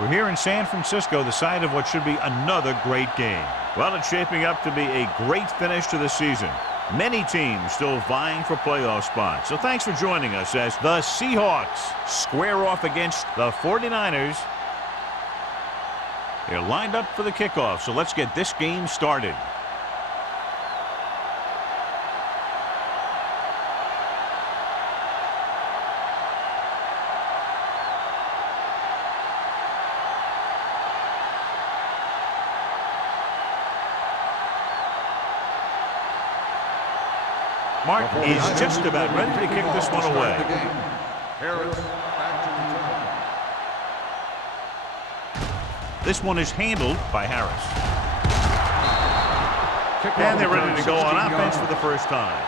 We're here in San Francisco, the site of what should be another great game. Well, it's shaping up to be a great finish to the season. Many teams still vying for playoff spots. So thanks for joining us as the Seahawks square off against the 49ers. They're lined up for the kickoff, so let's get this game started. Martin is just about ready to kick this one away. This one is handled by Harris. And they're ready to go on offense for the first time.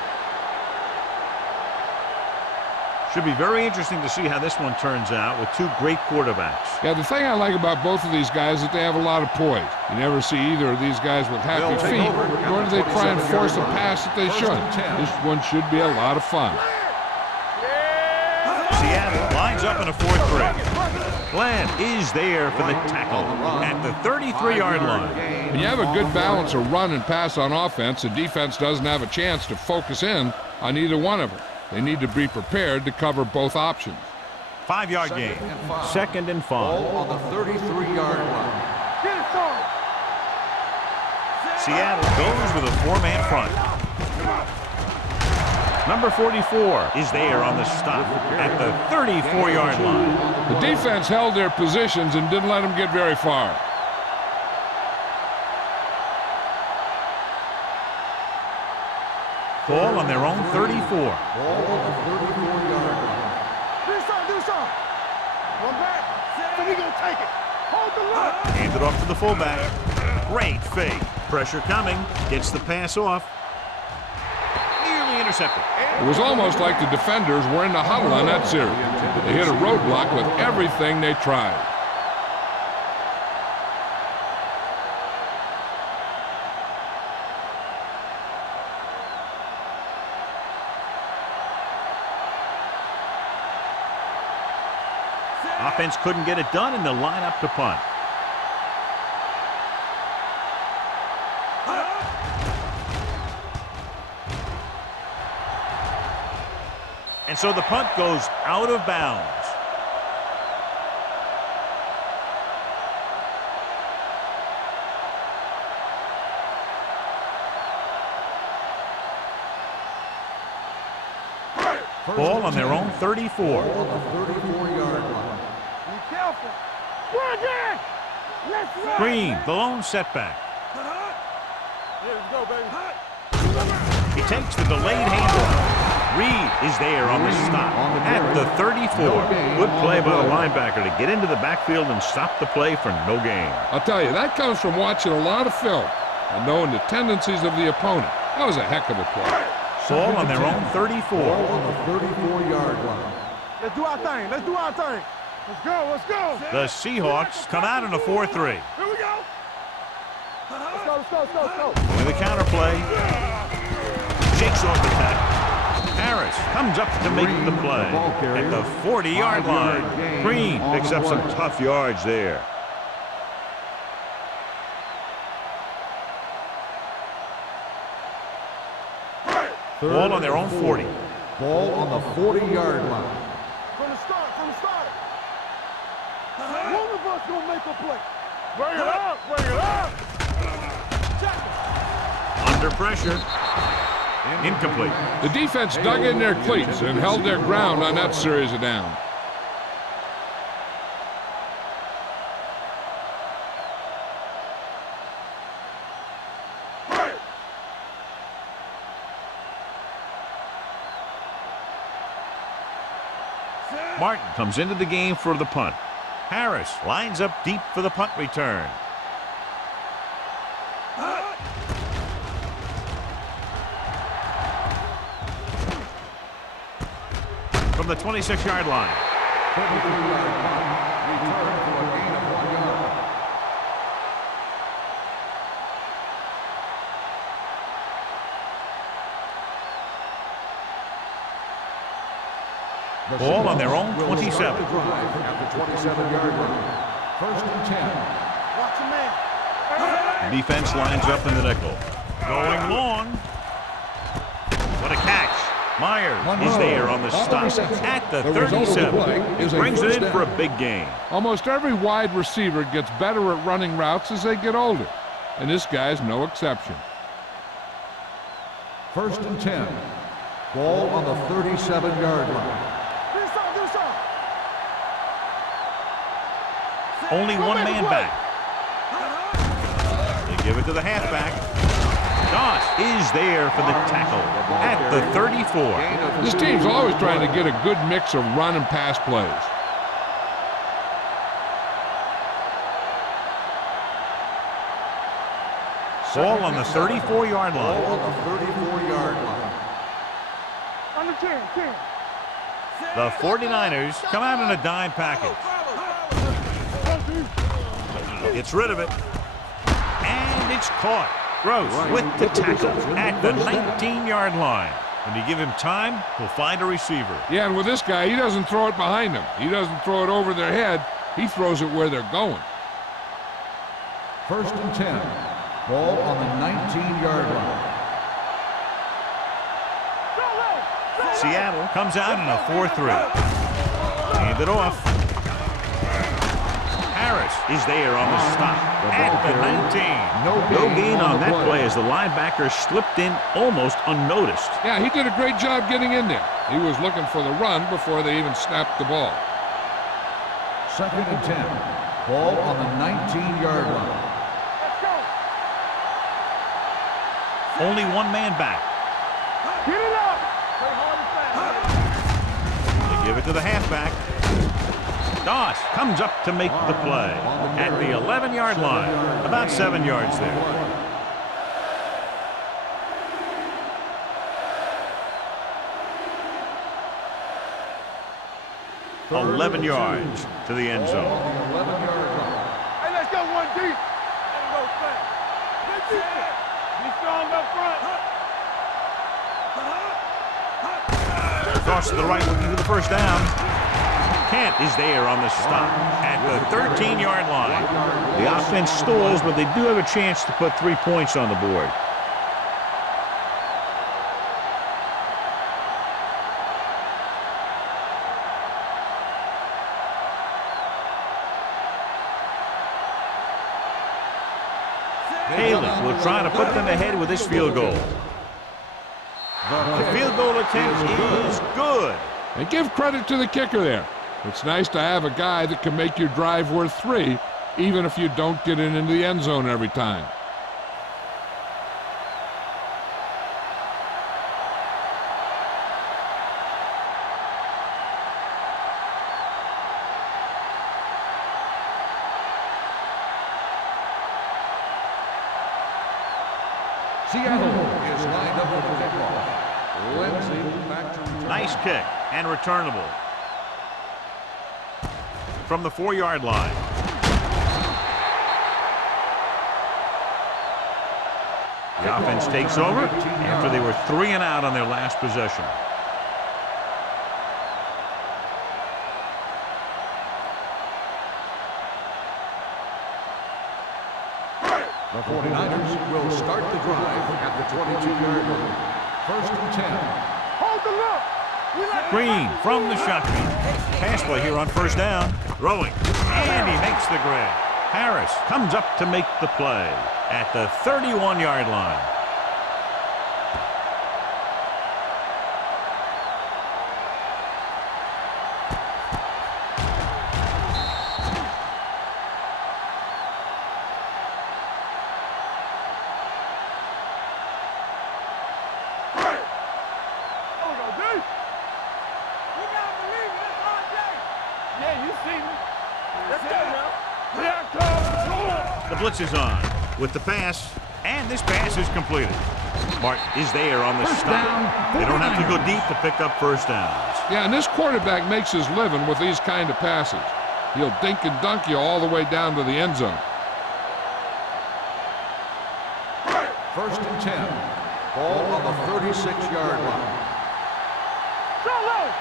Should be very interesting to see how this one turns out with two great quarterbacks. Yeah, the thing I like about both of these guys is that they have a lot of poise. You never see either of these guys with happy feet, nor do they try and force a pass that they shouldn't. This one should be a lot of fun. Seattle lines up in a 4-3. Glenn is there for the tackle at the 33-yard line. When you have a good balance of run and pass on offense, the defense doesn't have a chance to focus in on either one of them. They need to be prepared to cover both options. 5-yard gain. 2nd and 5. Ball on the 33-yard line. Seattle goes with a 4-man front. Number 44 is there on the stop at the 34-yard line. The defense held their positions and didn't let them get very far. Ball on their own 34. Ball on the 34-yard line. Do something. One back. So we gonna take it. Hold the line. Hand it off to the fullback. Great fake. Pressure coming. Gets the pass off. Nearly intercepted. It was almost like the defenders were in the huddle on that series. They hit a roadblock with everything they tried. Offense couldn't get it done, and they'll line up to punt. And so the punt goes out of bounds. Ball on their own 34. Ball on the 34-yard line. Be careful. Run again. Let's run. Green, the lone setback. Here we go, baby. He takes the delayed handoff. Reed is there on the stop at the 34. Good play by the linebacker to get into the backfield and stop the play for no gain. I'll tell you, that comes from watching a lot of film and knowing the tendencies of the opponent. That was a heck of a play. Ball on their own 34. Ball on the 34-yard line. Let's do our thing. Let's do our thing. Let's go. Let's go. The Seahawks come out in a 4-3. Here we go. Let's go. Let's go. Let's go. Let's go. With a counter play. Shakes off the tackle. Harris comes up to make the play at the 40-yard line. Green picks up some tough yards there. Ball on their own 40. Ball on the 40-yard line. From the start. One of us gonna make a play. Bring it up. Bring it up. Under pressure. Incomplete. The defense dug in their cleats and held their ground on that series of downs. Martin comes into the game for the punt. Harris lines up deep for the punt return. From the 26-yard line. Return for a gain of 1 yard. Ball on their own 27. At the 27-yard line. First and 10. Watch your man. The defense lines up in the nickel. Going long. What a catch. Myers is there on the stop at the 37. He brings it in for a big gain. Almost every wide receiver gets better at running routes as they get older, and this guy's no exception. First and 10. Ball on the 37-yard line. Only one man back. They give it to the halfback. Doss is there for the tackle at the 34. This team's always trying to get a good mix of run and pass plays. Ball on the 34-yard line. Ball on the 34-yard line. Under 10, 10. The 49ers come out in a dime package. Gets rid of it. And it's caught. Gross with the tackle at the 19-yard line. When you give him time, he'll find a receiver. Yeah, and with this guy, he doesn't throw it behind them. He doesn't throw it over their head. He throws it where they're going. First and 10. Ball on the 19-yard line. Seattle comes out in a 4-3. Hand it off. Harris is there on the stop at the 19. No gain on that play as the linebacker slipped in almost unnoticed. Yeah, he did a great job getting in there. He was looking for the run before they even snapped the ball. Second and 10. Ball on the 19-yard line. Only one man back. Get it up. They give it to the halfback. Doss comes up to make the play at the 11-yard line. About 7 yards there. Third 11 yards to the end zone. On the 11-yard line. Hey, let's go one deep. Let go fast. Be strong up front. Across to the right, looking for the first down. Kent is there on the stop at the 13-yard line. The offense stalls, but they do have a chance to put 3 points on the board. Haley will try to put them ahead with this field goal. The field goal attempt is good. And give credit to the kicker there. It's nice to have a guy that can make your drive worth 3, even if you don't get it into the end zone every time. Seattle is lined up for the kickoff. Lindsay back to return. Nice kick and returnable. From the 4-yard line. The offense takes over after they were 3 and out on their last possession. The 49ers will start the drive at the 22-yard line. First and 10. Hold the look. Green from the shotgun. Pass play here on first down. Throwing. And he makes the grab. Harris comes up to make the play at the 31-yard line. The blitz is on with the pass, and this pass is completed. Martin is there on the stop. They don't have to go deep to pick up first downs. Yeah, and this quarterback makes his living with these kind of passes. He'll dink and dunk you all the way down to the end zone. First and 10. Ball on the 36-yard line. So low.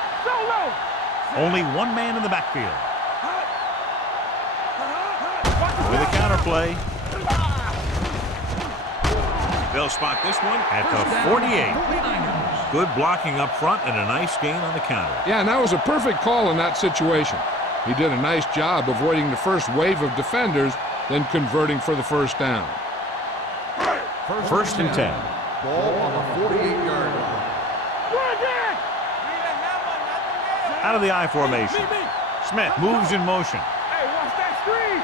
Only one man in the backfield. With a counter play. They'll spot this one at the 48. Good blocking up front and a nice gain on the counter. Yeah, and that was a perfect call in that situation. He did a nice job avoiding the first wave of defenders, then converting for the first down. First and 10. Ball on the 48-yard line. Out of the I formation. Smith moves in motion. Hey, watch that screen.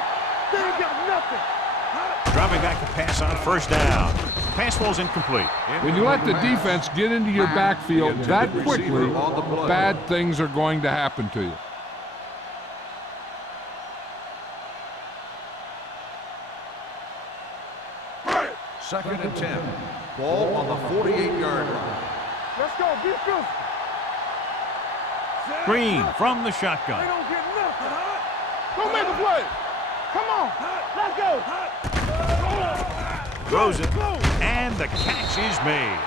They ain't got nothing. Dropping back to pass on first down. Pass falls incomplete. When you let the defense get into your backfield that quickly, bad things are going to happen to you. Second and 10. Ball on the 48-yard line. Let's go. Be filthy. Green from the They shotgun. don't get nothing. Go make a play. Come on. Let's go. Throws it. And the catch is made.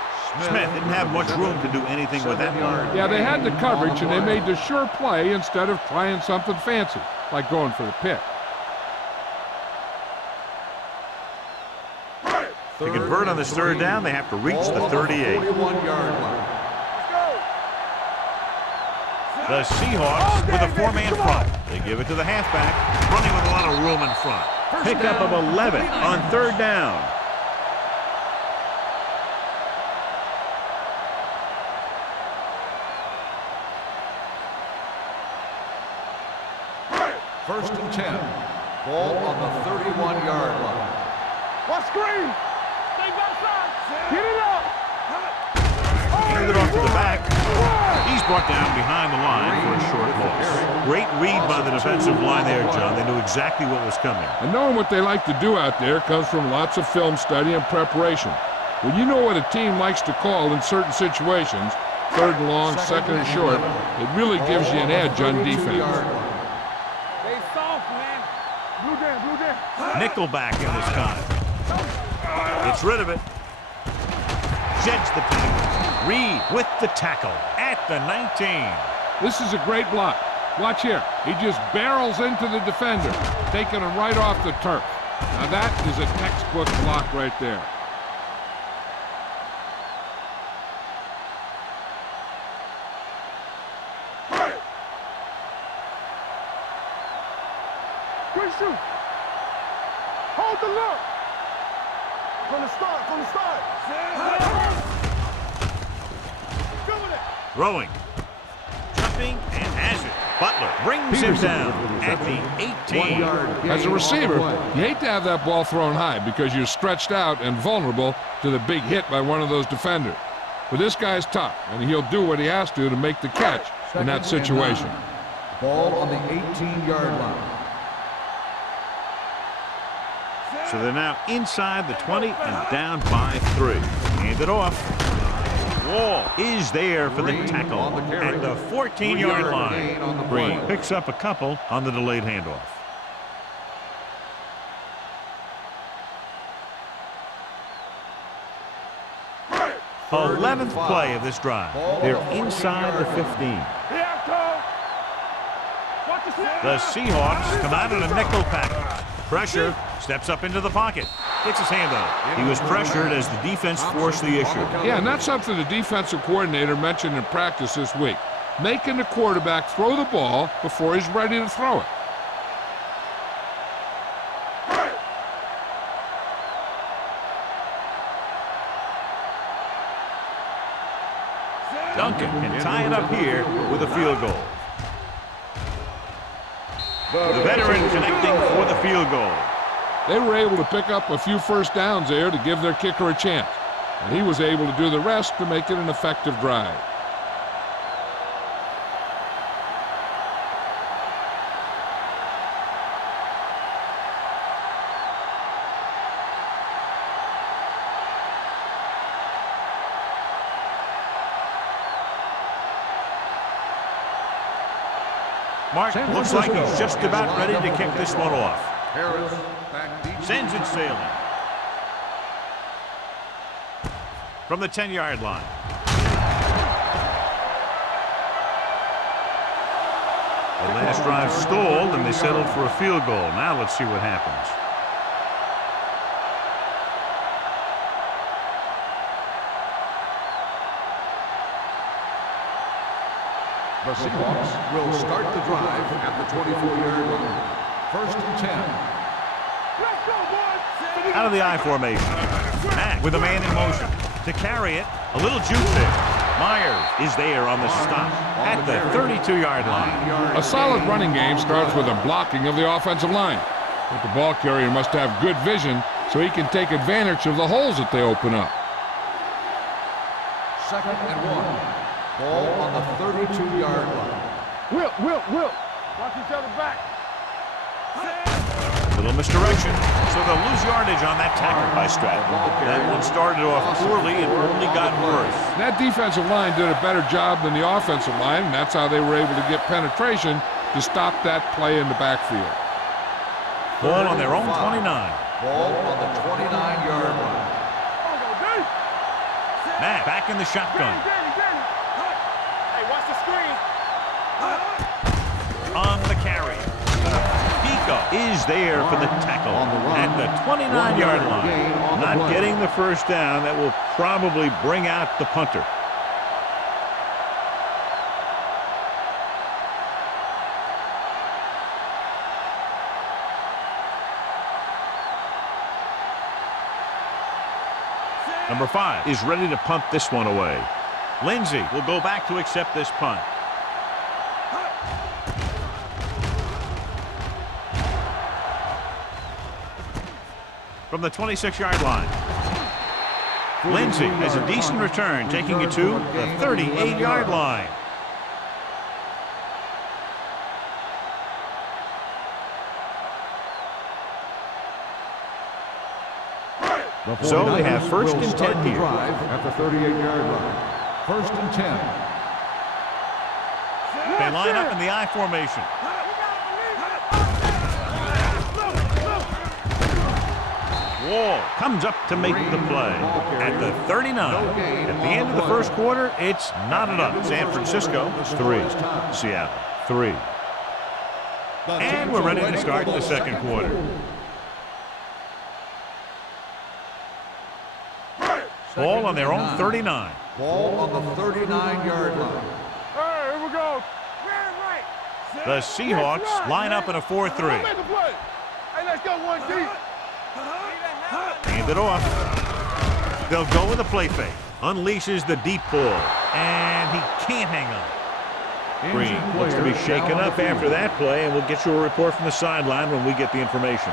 Smith didn't have much room to do anything with that one. Yeah, they had the coverage, and they made the sure play instead of trying something fancy, like going for the pick. To convert on this third down, they have to reach the 38. 41-yard line. The Seahawks with a four-man front. They give it to the halfback, running with a lot of room in front. Pickup of 11 on third down. First and 10. Ball on the 31-yard line. What screen? Stay back side. Get it up. Handed off to the back. He's brought down behind the line for a short loss. Great read by the defensive line there, John. They knew exactly what was coming. And knowing what they like to do out there comes from lots of film study and preparation. When you know what a team likes to call in certain situations, third and long, second and short, it really gives you an edge on defense. Stay soft, man. Blue down. Nickelback in this time. Gets rid of it. Sheds the tackle. Reed with the tackle at the 19. This is a great block. Watch here. He just barrels into the defender, taking him right off the turf. Now that is a textbook block right there. Quick shoot. Hold the look. From the start. Throwing. Jumping and has it. Butler brings him down at the 18. As a receiver, you hate to have that ball thrown high because you're stretched out and vulnerable to the big hit by one of those defenders. But this guy's tough, and he'll do what he has to make the catch in that situation. Ball on the 18-yard line. So they're now inside the 20 and down by 3. Hand it off. Wall is there for the tackle at the 14-yard line. Green picks up a couple on the delayed handoff. The 11th play of this drive. They're inside the 15. The Seahawks come out in a nickel package. Pressure, steps up into the pocket. Gets his hand on it. He was pressured as the defense forced the issue. Yeah, and that's something the defensive coordinator mentioned in practice this week. Making the quarterback throw the ball before he's ready to throw it. Duncan can tie it up here with a field goal. The veteran connecting for the field goal. They were able to pick up a few first downs there to give their kicker a chance. And he was able to do the rest to make it an effective drive. Mark looks like he's just about ready to kick this one off. Harris back deep. Sends it sailing. From the 10-yard line. The last drive stalled, and they settled for a field goal. Now let's see what happens. The Seahawks will start the drive at the 24-yard line. First and 10. Let's go, boys. Out of the I formation. Mack with a man in motion. To carry it, a little juke there. Myers is there on the stop at the 32-yard line. A solid running game starts with a blocking of the offensive line. But the ball carrier must have good vision so he can take advantage of the holes that they open up. Second and 1. Ball on the 32-yard line. Will. Watch each other back. Little misdirection, so they'll lose yardage on that tackle by Stratton. That one started off poorly and only got worse. That defensive line did a better job than the offensive line, and that's how they were able to get penetration to stop that play in the backfield. Ball on their own 29. Ball on the 29-yard line. Matt back in the shotgun. Hey, watch the screen. On the carry. Pico is there for the tackle at the 29-yard line. Not getting the first down. That will probably bring out the punter. Number 5 is ready to punt this one away. Lindsey will go back to accept this punt. From the 26-yard line. Lindsey has a decent return, taking it to the 38-yard line. So they have first and 10 here. At the 38-yard line. First and 10. They line up in the I formation. Wall comes up to make the play at the 39. At the end of the first quarter, it's knotted up. San Francisco 3, Seattle 3. And we're ready to start the second quarter. Ball on their own 39. Ball on the 39-yard line. Hey, here we go. The Seahawks line up in a 4-3. Hey, let's go one deep. Hand it off. They'll go with a play fake. Unleashes the deep ball. And he can't hang on. Green looks to be shaken up after that play, and we'll get you a report from the sideline when we get the information.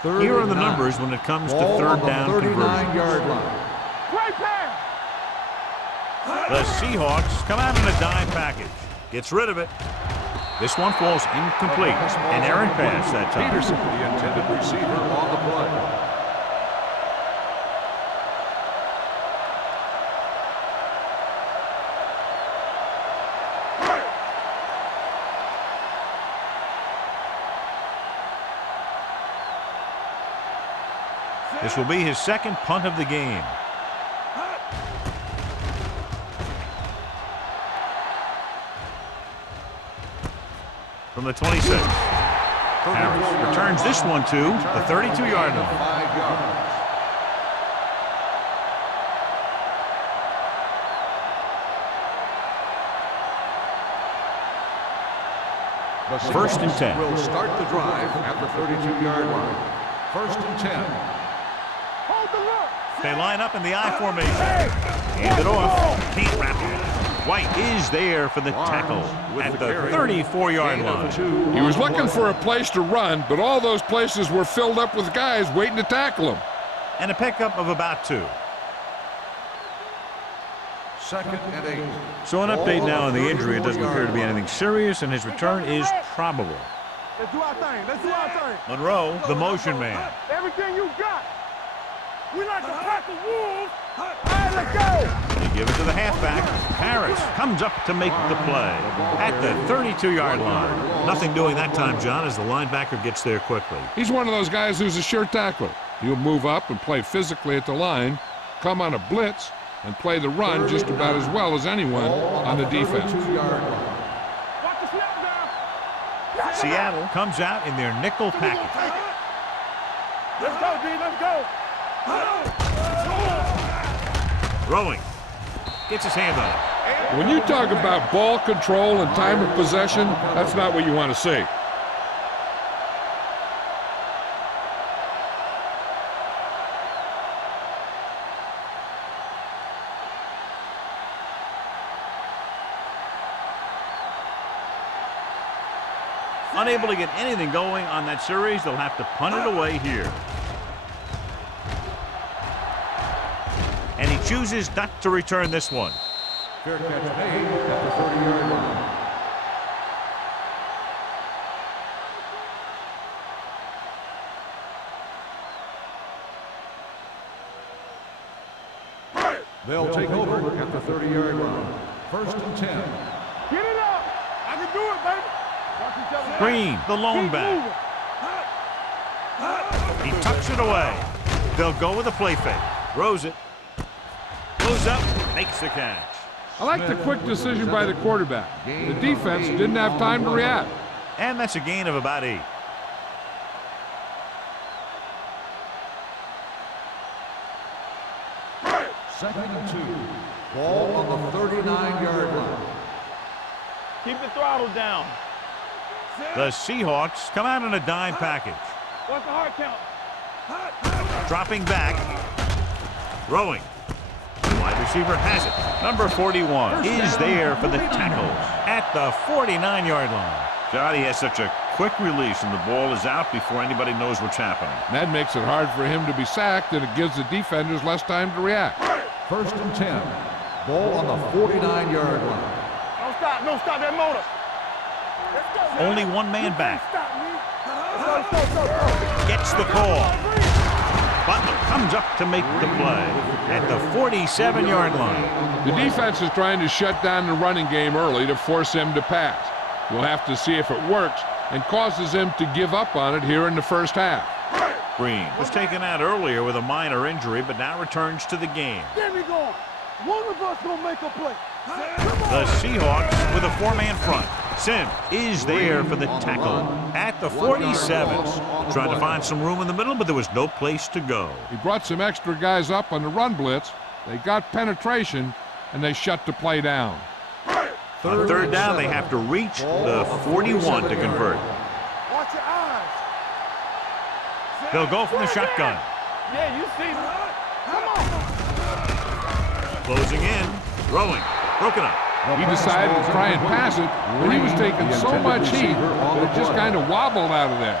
Here are the numbers when it comes to third down conversions. Great pass. The Seahawks come out in a dime package. Gets rid of it. This one falls incomplete. An errant pass that time. Peterson, the intended receiver on the play. This will be his second punt of the game. From the 26. Harris returns this one to the 32-yard line. 5 yards. The First and 10. Will start the drive at the 32-yard line. First and 10. Hold the look. They line up in the I formation. Hand it off. Can't wrap it. White is there for the tackle at the 34-yard line. He was looking for a place to run, but all those places were filled up with guys waiting to tackle him. And a pickup of about 2. Second and 8. So an update now on the injury. It doesn't appear to be anything serious, and his return is probable. Let's do our thing. Let's do our thing. Monroe, the motion man. Everything you got. We like to pack the wolves. All right, let's go. They give it to the halfback. Harris comes up to make the play at the 32-yard line. Nothing doing that time, John, as the linebacker gets there quickly. He's one of those guys who's a sure tackler. He'll move up and play physically at the line, come on a blitz, and play the run just about as well as anyone on the defense. Seattle comes out in their nickel package. Let's go, D. Let's go. Throwing. Gets his hand on it. When you talk about ball control and time of possession, that's not what you want to see. Unable to get anything going on that series, they'll have to punt it away here. And he chooses not to return this one. Fair catch made at the 30-yard line. They'll take over at the 30-yard line. 1st and 10. Get it up. I can do it, baby. Green, the lone back. He tucks it away. They'll go with a play fake. Throws it. Goes up, makes the catch. I like the quick decision by the quarterback. The defense didn't have time to react. And that's a gain of about 8. Second and 2. Ball on the 39-yard line. Keep the throttle down. The Seahawks come out in a dime package. What's the hard count? Dropping back. Throwing. The wide receiver has it. Number 41 is there for the tackle at the 49-yard line. Johnny has such a quick release, and the ball is out before anybody knows what's happening. That makes it hard for him to be sacked, and it gives the defenders less time to react. 1st and 10. Ball on the 49-yard line. Don't stop that motor. Only one man back. Go. Gets the call. Butler comes up to make the play at the 47-yard line. The defense is trying to shut down the running game early to force him to pass. We'll have to see if it works and causes him to give up on it here in the first half. Green was taken out earlier with a minor injury, but now returns to the game. Get me going. One of us gonna make a play. The Seahawks with a 4-man front. Sims is there for the tackle at the 47. Trying to find some room in the middle, but there was no place to go. He brought some extra guys up on the run blitz. They got penetration, and they shut the play down. On third down, they have to reach the 41 to convert. Watch your eyes. They'll go from the shotgun. Yeah, you see me. Come on. Closing in, throwing, broken up. He decided to try and pass it, but he was taking so much heat that it just kind of wobbled out of there.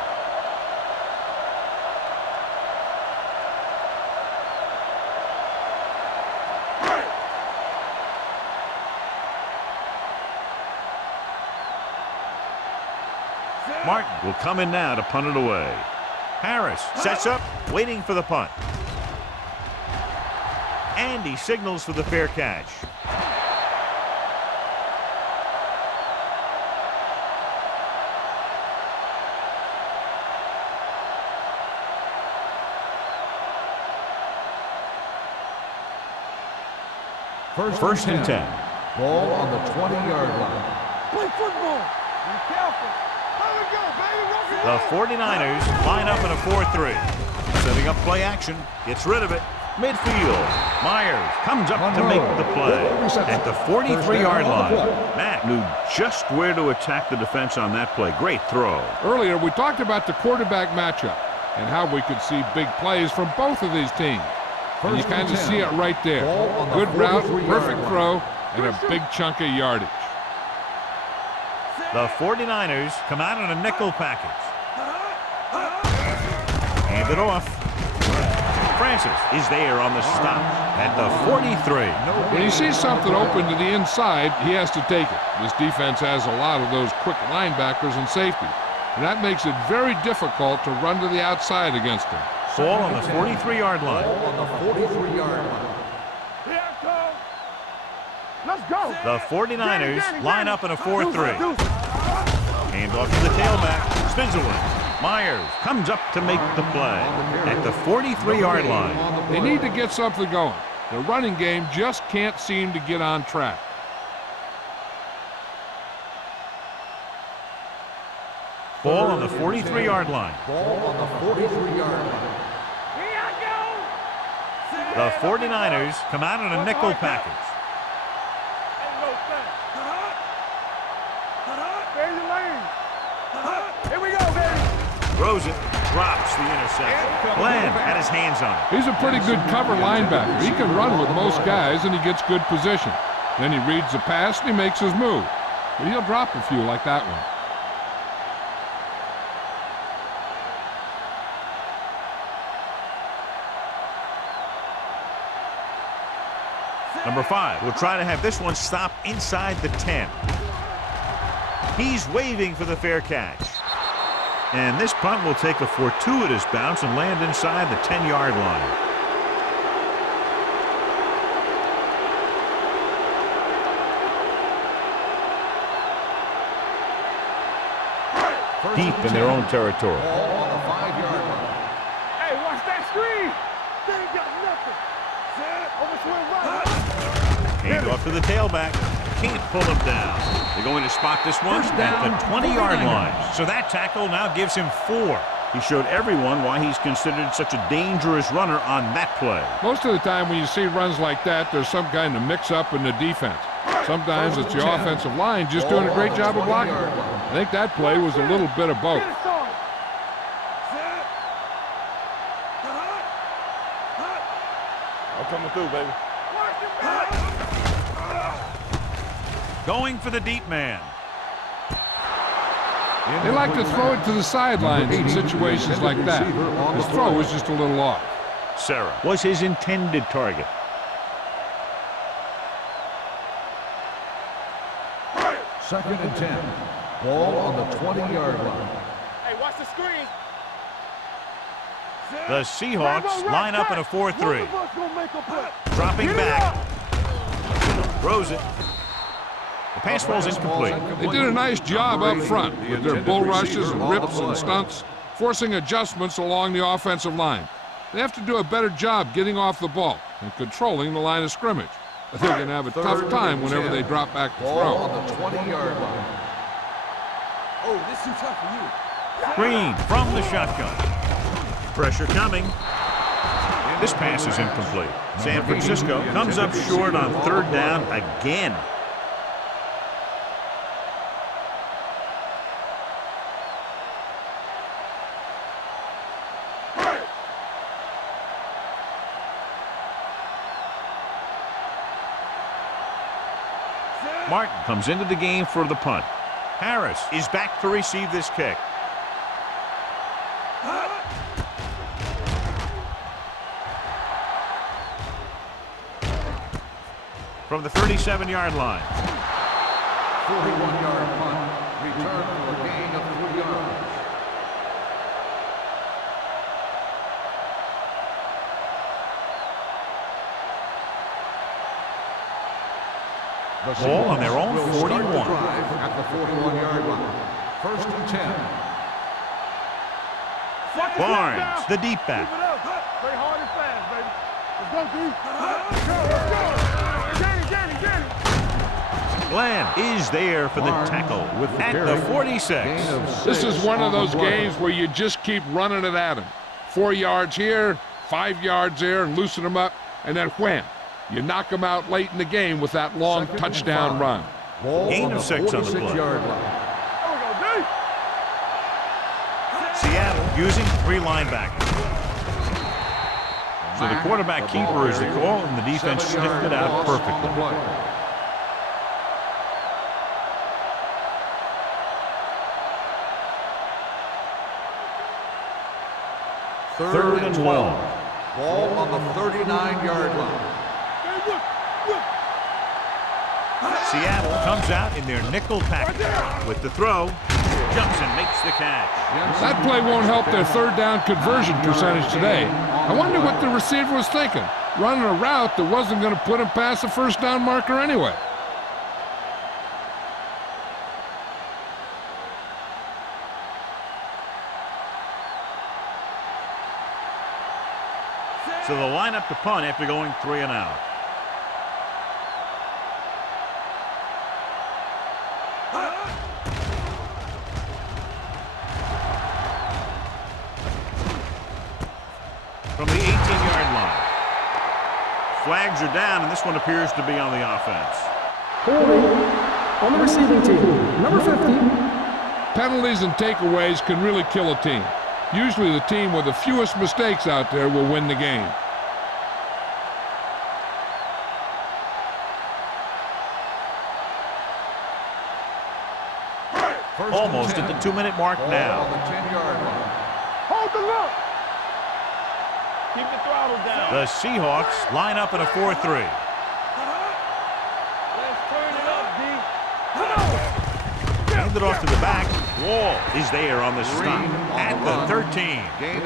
Martin will come in now to punt it away. Harris sets up, waiting for the punt. And he signals for the fair catch. First and 10. Ball on the 20-yard line. Play football. Be careful. Let it go, baby. The 49ers line up in a 4-3. Setting up play action. Gets rid of it. Midfield. Myers comes up to make the play at the 43-yard line. Matt knew just where to attack the defense on that play. Great throw. Earlier, we talked about the quarterback matchup and how we could see big plays from both of these teams. And you kind of see it right there. Good route, perfect throw, and a big chunk of yardage. The 49ers come out in a nickel package. Hand it off. Francis is there on the stop at the 43. When he sees something open to the inside, he has to take it. This defense has a lot of those quick linebackers and safeties, and that makes it very difficult to run to the outside against him. Ball on the 43-yard line. Ball on the 43-yard line. Here it comes. Let's go. The 49ers line up in a 4-3. Hand off to the tailback. Spins away. Myers comes up to make the play at the 43-yard line. They need to get something going. The running game just can't seem to get on track. Ball on the 43-yard line. Ball on the 43-yard line. Here I go. The 49ers come out in a nickel package. Ain't no thing. Stay in your lane. Here we go, baby. Throws it, drops the interception. Glenn had his hands on it. He's a pretty good cover linebacker. He can run with most guys, and he gets good position. Then he reads the pass, and he makes his move. But he'll drop a few like that one. Number 5 will try to have this one stop inside the 10. He's waving for the fair catch. And this punt will take a fortuitous bounce and land inside the 10-yard line. Deep in their own territory. Ball on the 5-yard line. Hey, watch that screen. They ain't got nothing. Overswing right. Hand off to the tailback. Can't pull him down. They're going to spot this one at the 20-yard line. So that tackle now gives him 4. He showed everyone why he's considered such a dangerous runner on that play. Most of the time when you see runs like that, there's some kind of mix-up in the defense. Sometimes it's the offensive line just doing a great job of blocking. I think that play was a little bit of both. Get it started. I'm coming through, baby. Watch your back. Going for the deep man. They like to throw it to the sidelines in situations like that. His throw was just a little off. Sarah was his intended target. Second and 10. Ball on the 20-yard line. Hey, watch the screen. The Seahawks line up in a 4-3. One of us gonna make a play. Dropping Get it back. up. Throws it. The pass falls incomplete. They did a nice job up front with their bull rushes and rips and stunts, forcing adjustments along the offensive line. They have to do a better job getting off the ball and controlling the line of scrimmage. They're going to have a tough time whenever they drop back to Ball throw. on the 20-yard line. Oh, this too tough for you. Green from the shotgun. Pressure coming. This pass is incomplete. San Francisco comes up short on 3rd down again. Martin comes into the game for the punt. Harris is back to receive this kick. From the 37-yard line. 41-yard punt. Return for a gain of 3 yards. Ball on their own 41. At the 41-yard line. 1st and 10. Barnes, the deep Keep back. it up. Play hard and fast, baby. Let's go, D. Let's go. Get it. Glenn is there for the tackle at the 46. This is one of those games where you just keep running it at him. 4 yards here, 5 yards there, and loosen them up, and then wham. You knock them out late in the game with that long touchdown run. Gain of 6 on the play. Yard line. There we go, D. Seattle using 3 linebackers. So the quarterback keeper is the call, and the defense sniffed it out perfectly. Third and long. Ball on the 39-yard line. Seattle comes out in their nickel package. With the throw, jumps and makes the catch. That play won't help their 3rd down conversion percentage today. I wonder what the receiver was thinking, running a route that wasn't going to put him past the 1st down marker anyway. So they'll line up to punt after going 3 and out. flags are down, and this one appears to be on the offense. Holding on the receiving team, number 50. Penalties and takeaways can really kill a team. Usually the team with the fewest mistakes out there will win the game. Almost at the 2-minute mark now. On the 10-yard line. Hold the look. Keep the throttle down. The Seahawks line up in a 4-3. Let's turn it up, D. Hand it off to the back. Wall is there on the stop at the 13.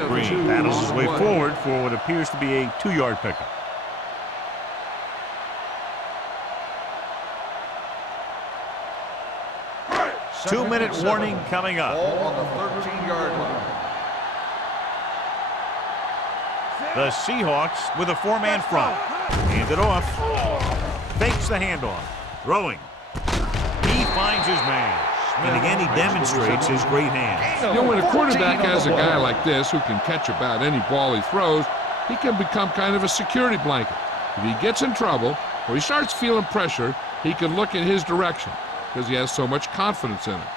Green battles his way forward for what appears to be a 2-yard pickup. Two-minute warning coming up. Ball on the 13-yard line. The Seahawks with a 4-man front. Hand it off. Fakes the handoff. Throwing. He finds his man. And again, he demonstrates his great hands. You know, when a quarterback has a guy like this who can catch about any ball he throws, he can become kind of a security blanket. If he gets in trouble or he starts feeling pressure, he can look in his direction because he has so much confidence in him.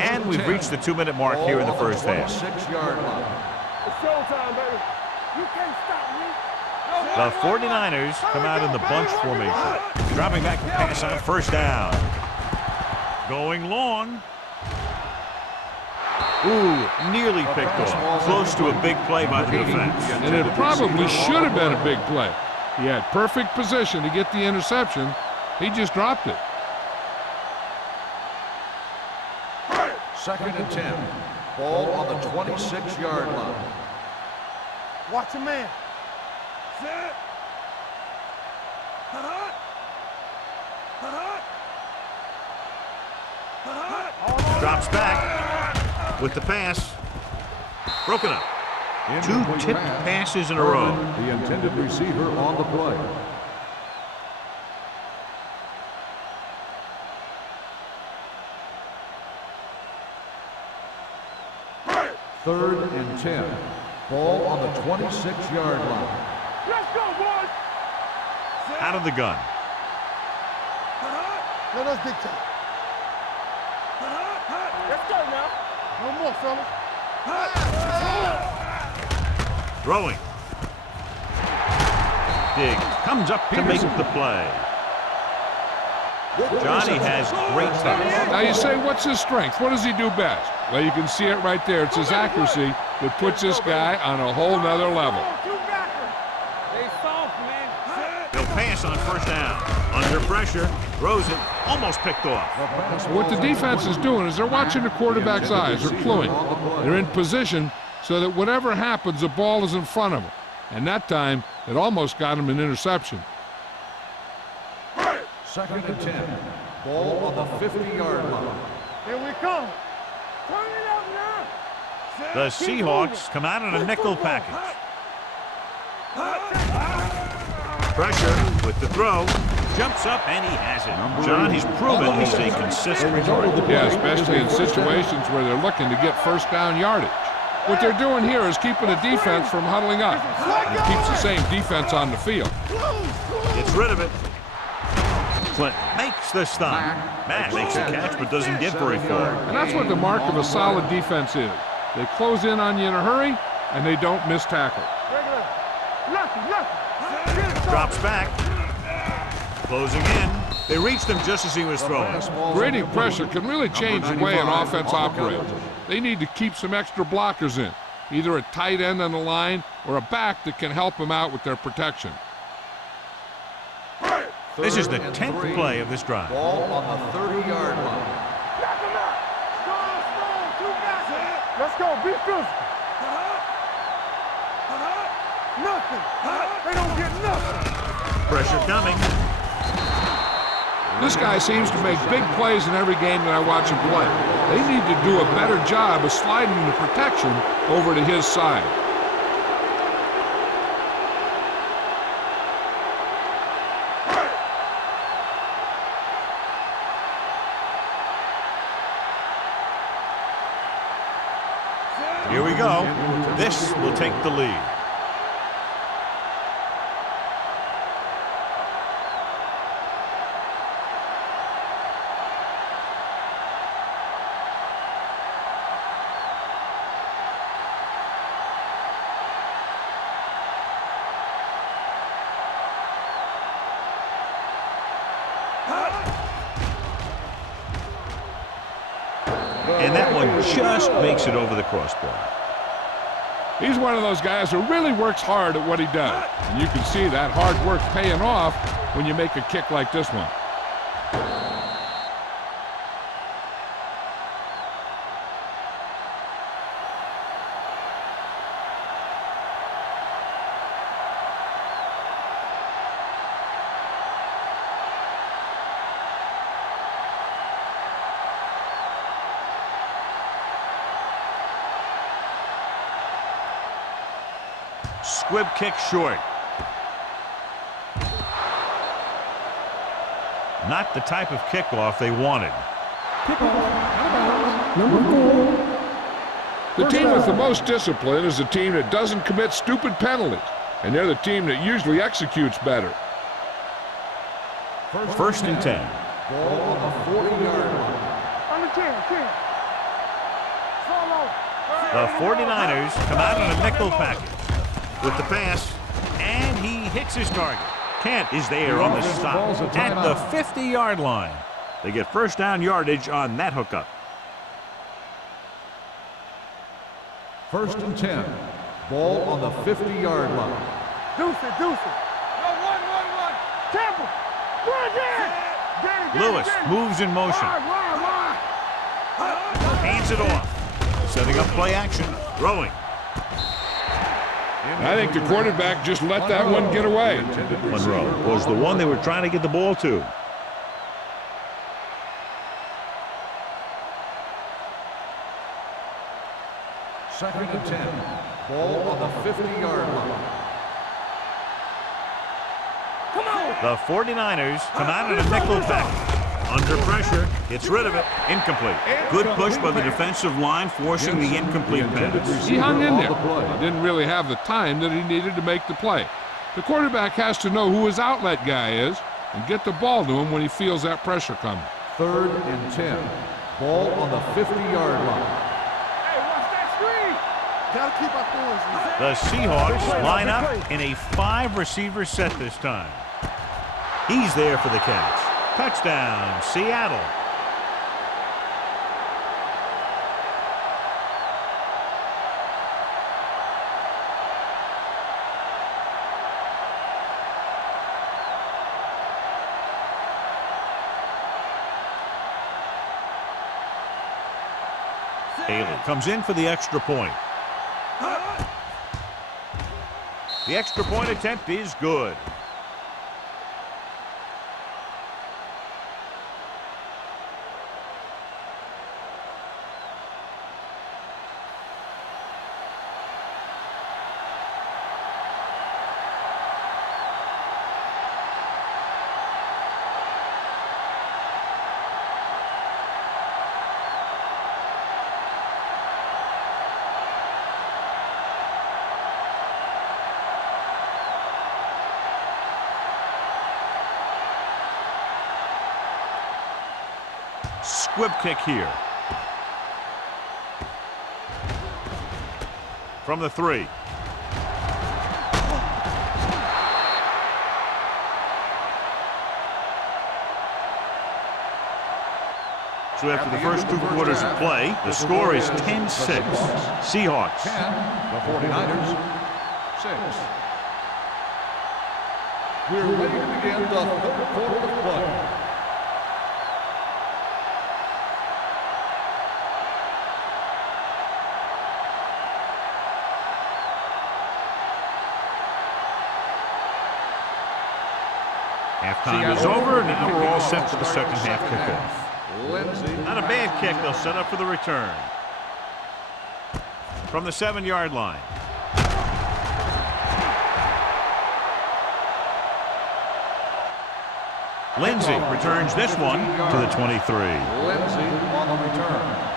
And we've reached the 2-minute mark here in the first half. 6-yard line. It's showtime, baby. You can't stop me. The 49ers come out in the bunch formation. Dropping back to pass on first down. Going long. Ooh, nearly picked off. Close to a big play by the defense. And it probably should have been a big play. He had perfect position to get the interception. He just dropped it. 2nd and 10. Ball on the 26-yard line. Watch your man. Set. Drops back with the pass. Broken up. 2 tipped passes in a row. The intended receiver on the play. Third and 10. Ball on the 26-yard line. Let's go, boys. Out of the gun. Let us dictate. Let's go now. No more, fellas. Throwing. Diggs comes up to make the play. Johnny has great touch. Now you say, what's his strength? What does he do best? Well, you can see it right there. It's his accuracy that puts this guy on a whole nother level. They soft, man. They'll pass on first down. Under pressure, throws it, almost picked off. What the defense is doing is they're watching the quarterback's eyes. They're cluing. They're in position so that whatever happens, the ball is in front of them. And that time, it almost got him an interception. 2nd and 10. Ball on the 50-yard line. Here we come. Turn it up now. The Seahawks come out in a nickel package. Pressure with the throw. Jumps up and he has it. John, he's proven he's a consistent target. Yeah, especially in situations where they're looking to get first down yardage. What they're doing here is keeping the defense from huddling up. It keeps the same defense on the field. Gets rid of it. Clinton makes the stop. Matt makes the catch but doesn't get very far. And that's what the mark of a solid defense is. They close in on you in a hurry, and they don't miss tackle. Drops back. Closing in. They reached him just as he was throwing. Grading pressure can really change the way an offense operates. They need to keep some extra blockers in, either a tight end on the line or a back that can help them out with their protection. This is the 10th play of this drive. Ball on the 30-yard line. Let's go. Be physical. Nothing. They don't get nothing. Pressure coming. This guy seems to make big plays in every game that I watch him play. They need to do a better job of sliding the protection over to his side. we go. This will take the lead. And that one just makes it over the crossbar. He's one of those guys who really works hard at what he does. And you can see that hard work paying off when you make a kick like this one. Squib kick short. Not the type of kickoff they wanted. The team with the most discipline is the team that doesn't commit stupid penalties, and they're the team that usually executes better. First and 10. Ball on the 40-yard line. Under 10. Follow. The 49ers come out in a nickel package with the pass, and he hits his target. Kent is there on the stop at the 50-yard line. They get first down yardage on that hookup. First and 10. Ball on the 50-yard line. Deuce it. No, one. Temple. Danny, Lewis moves in motion. Wide. Hands it off. Setting up play action. Throwing. I think the quarterback just let that one get away. Monroe was the one they were trying to get the ball to. Second and 10. Ball on the 50-yard line. The 49ers come out in a nickel package. Under pressure, gets rid of it. Incomplete. Good push by the defensive line, forcing the incomplete pass. He hung in there. He didn't really have the time that he needed to make the play. The quarterback has to know who his outlet guy is and get the ball to him when he feels that pressure coming. Third and 10. Ball on the 50-yard line. Hey, watch that screen. Gotta keep our boys. The Seahawks line up in a 5-receiver set this time. He's there for the catch. Touchdown, Seattle. Haley comes in for the extra point. The extra point attempt is good. Squib kick here. From the 3. So after the first 2 quarters of play, the score is 10-6. Seahawks. 10. The 49ers. 6. We're ready to begin the third quarter of play. Halftime is over. Now we're all set for the second half kickoff. Not a bad kick. They'll set up for the return. From the 7-yard line. Lindsey returns this one to the 23. Lindsey on the return.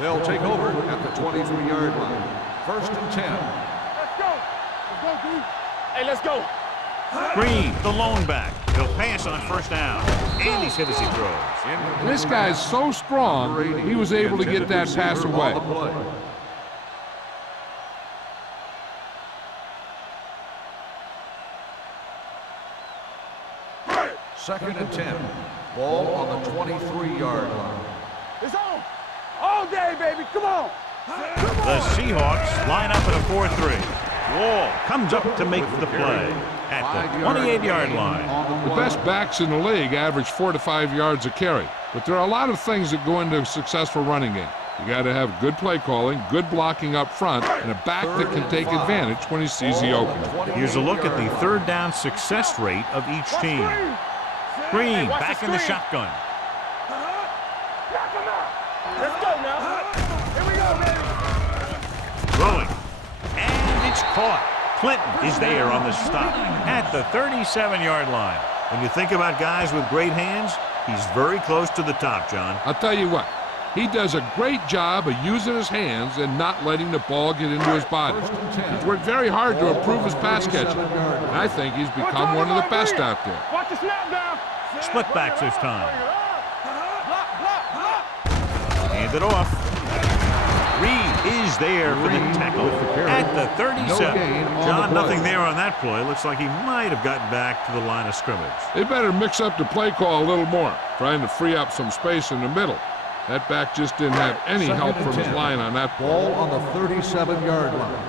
They'll take over at the 23-yard line. First and 10. Let's go. Let's go, D. Hey, let's go. Green, the lone back. He'll pass on first down. And he's hit as he throws. This guy's so strong, he was able to get that pass away. Second and 10. Ball on the 23-yard line. It's on. All day, baby. Come on. The Seahawks line up in a 4-3. Wall comes up to make the play at the 28-yard line. The best backs in the league average 4 to 5 yards a carry. But there are a lot of things that go into a successful running game. You got to have good play calling, good blocking up front, and a back that can take advantage when he sees the opening. Here's a look at the third down success rate of each team. Green back in the shotgun. Let's go now. Here we go, baby. Throwing. And it's caught. Clinton is there on the stop at the 37-yard line. When you think about guys with great hands, he's very close to the top, John. I'll tell you what, he does a great job of using his hands and not letting the ball get into his body. He's worked very hard to improve his pass catching, and I think he's become one of the best out there. Watch the snap down. Split backs this time. Block, block, block. Hand it off. Reed is there for the tackle at the 37. John, nothing there on that play. Looks like he might have gotten back to the line of scrimmage. They better mix up the play call a little more, trying to free up some space in the middle. That back just didn't have any help from his line on that Ball ball. on the 37-yard line.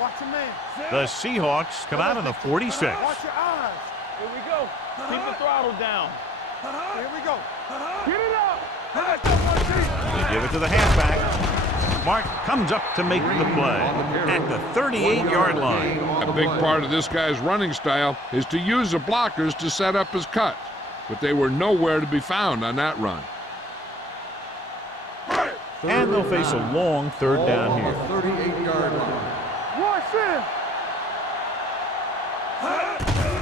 Watch your man. The Seahawks come out on the 46. Watch your eyes. Here we go. Keep the throttle down. Here we go. Get it up. Let's go, 1G. They give it to the halfback. Mark comes up to make the play at the 38-yard line. A big part of this guy's running style is to use the blockers to set up his cuts, but they were nowhere to be found on that run. And they'll face a long third down here. 38-yard line. Watch him.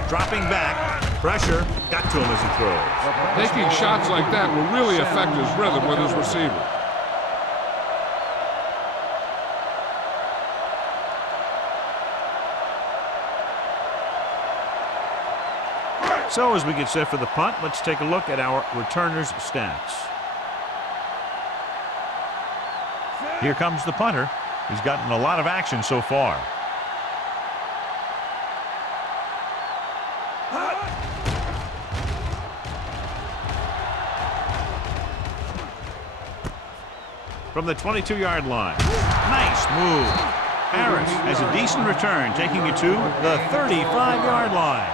Dropping back. Pressure. Got to him as he throws. Taking shots like that will really affect his rhythm with his receiver. So as we get set for the punt, let's take a look at our returners' stats. Here comes the punter. He's gotten a lot of action so far. From the 22-yard line. Nice move. Harris has a decent return, taking it to the 35-yard line.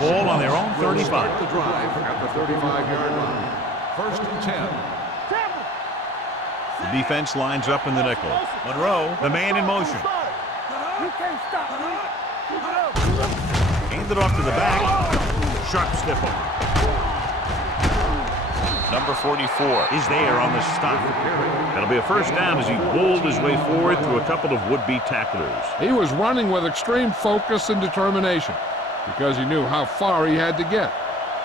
Ball on their own 35. The drive at the 35-yard line. First and 10. The defense lines up in the nickel. Monroe, the man in motion. You can't stop me. Keep it up. Hands it off to the back. Sharp stiff arm. Number 44 is there on the stop. That'll be a first down as he bowled his way forward through a couple of would-be tacklers. He was running with extreme focus and determination because he knew how far he had to get.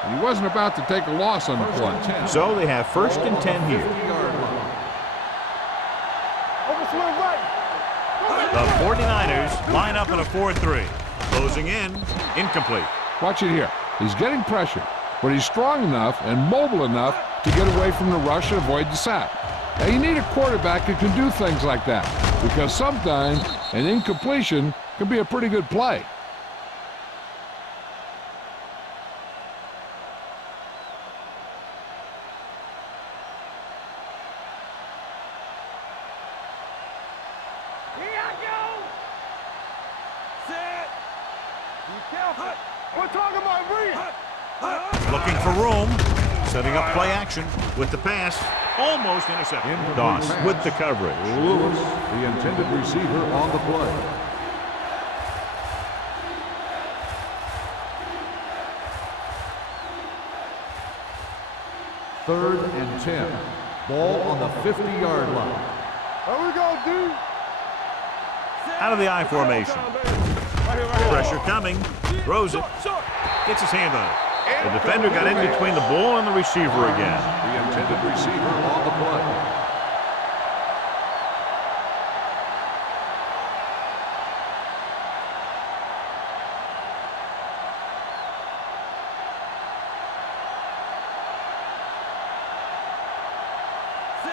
And he wasn't about to take a loss on the play. So they have first and 10 here. Overswing right. The 49ers line up in a 4-3. Closing in, incomplete. Watch it here. He's getting pressure, but he's strong enough and mobile enough to get away from the rush and avoid the sack. Now, you need a quarterback who can do things like that because sometimes an incompletion can be a pretty good play. Here I go. Set. Be careful. We're talking about Reed. Looking for room. Setting up play action with the pass. Almost intercepted. Doss with the coverage. Lewis, the intended receiver on the play. Third and 10. Ball on the 50-yard line. There we go, dude. Out of the I formation. Pressure coming. Throws it. Gets his hand on it. The defender got in between the ball and the receiver again. The intended receiver on the play.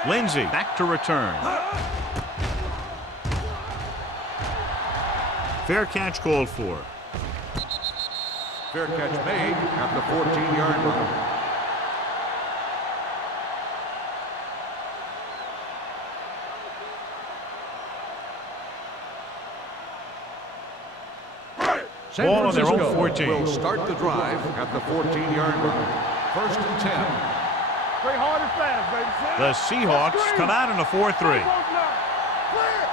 Lindsey back to return. Fair catch called for. Fair catch made at the 14-yard line. San Ball on their own Francisco 14. will start the drive at the 14-yard line. 1st and 10. Play hard and fast, baby. The Seahawks come out in a 4-3. Clear!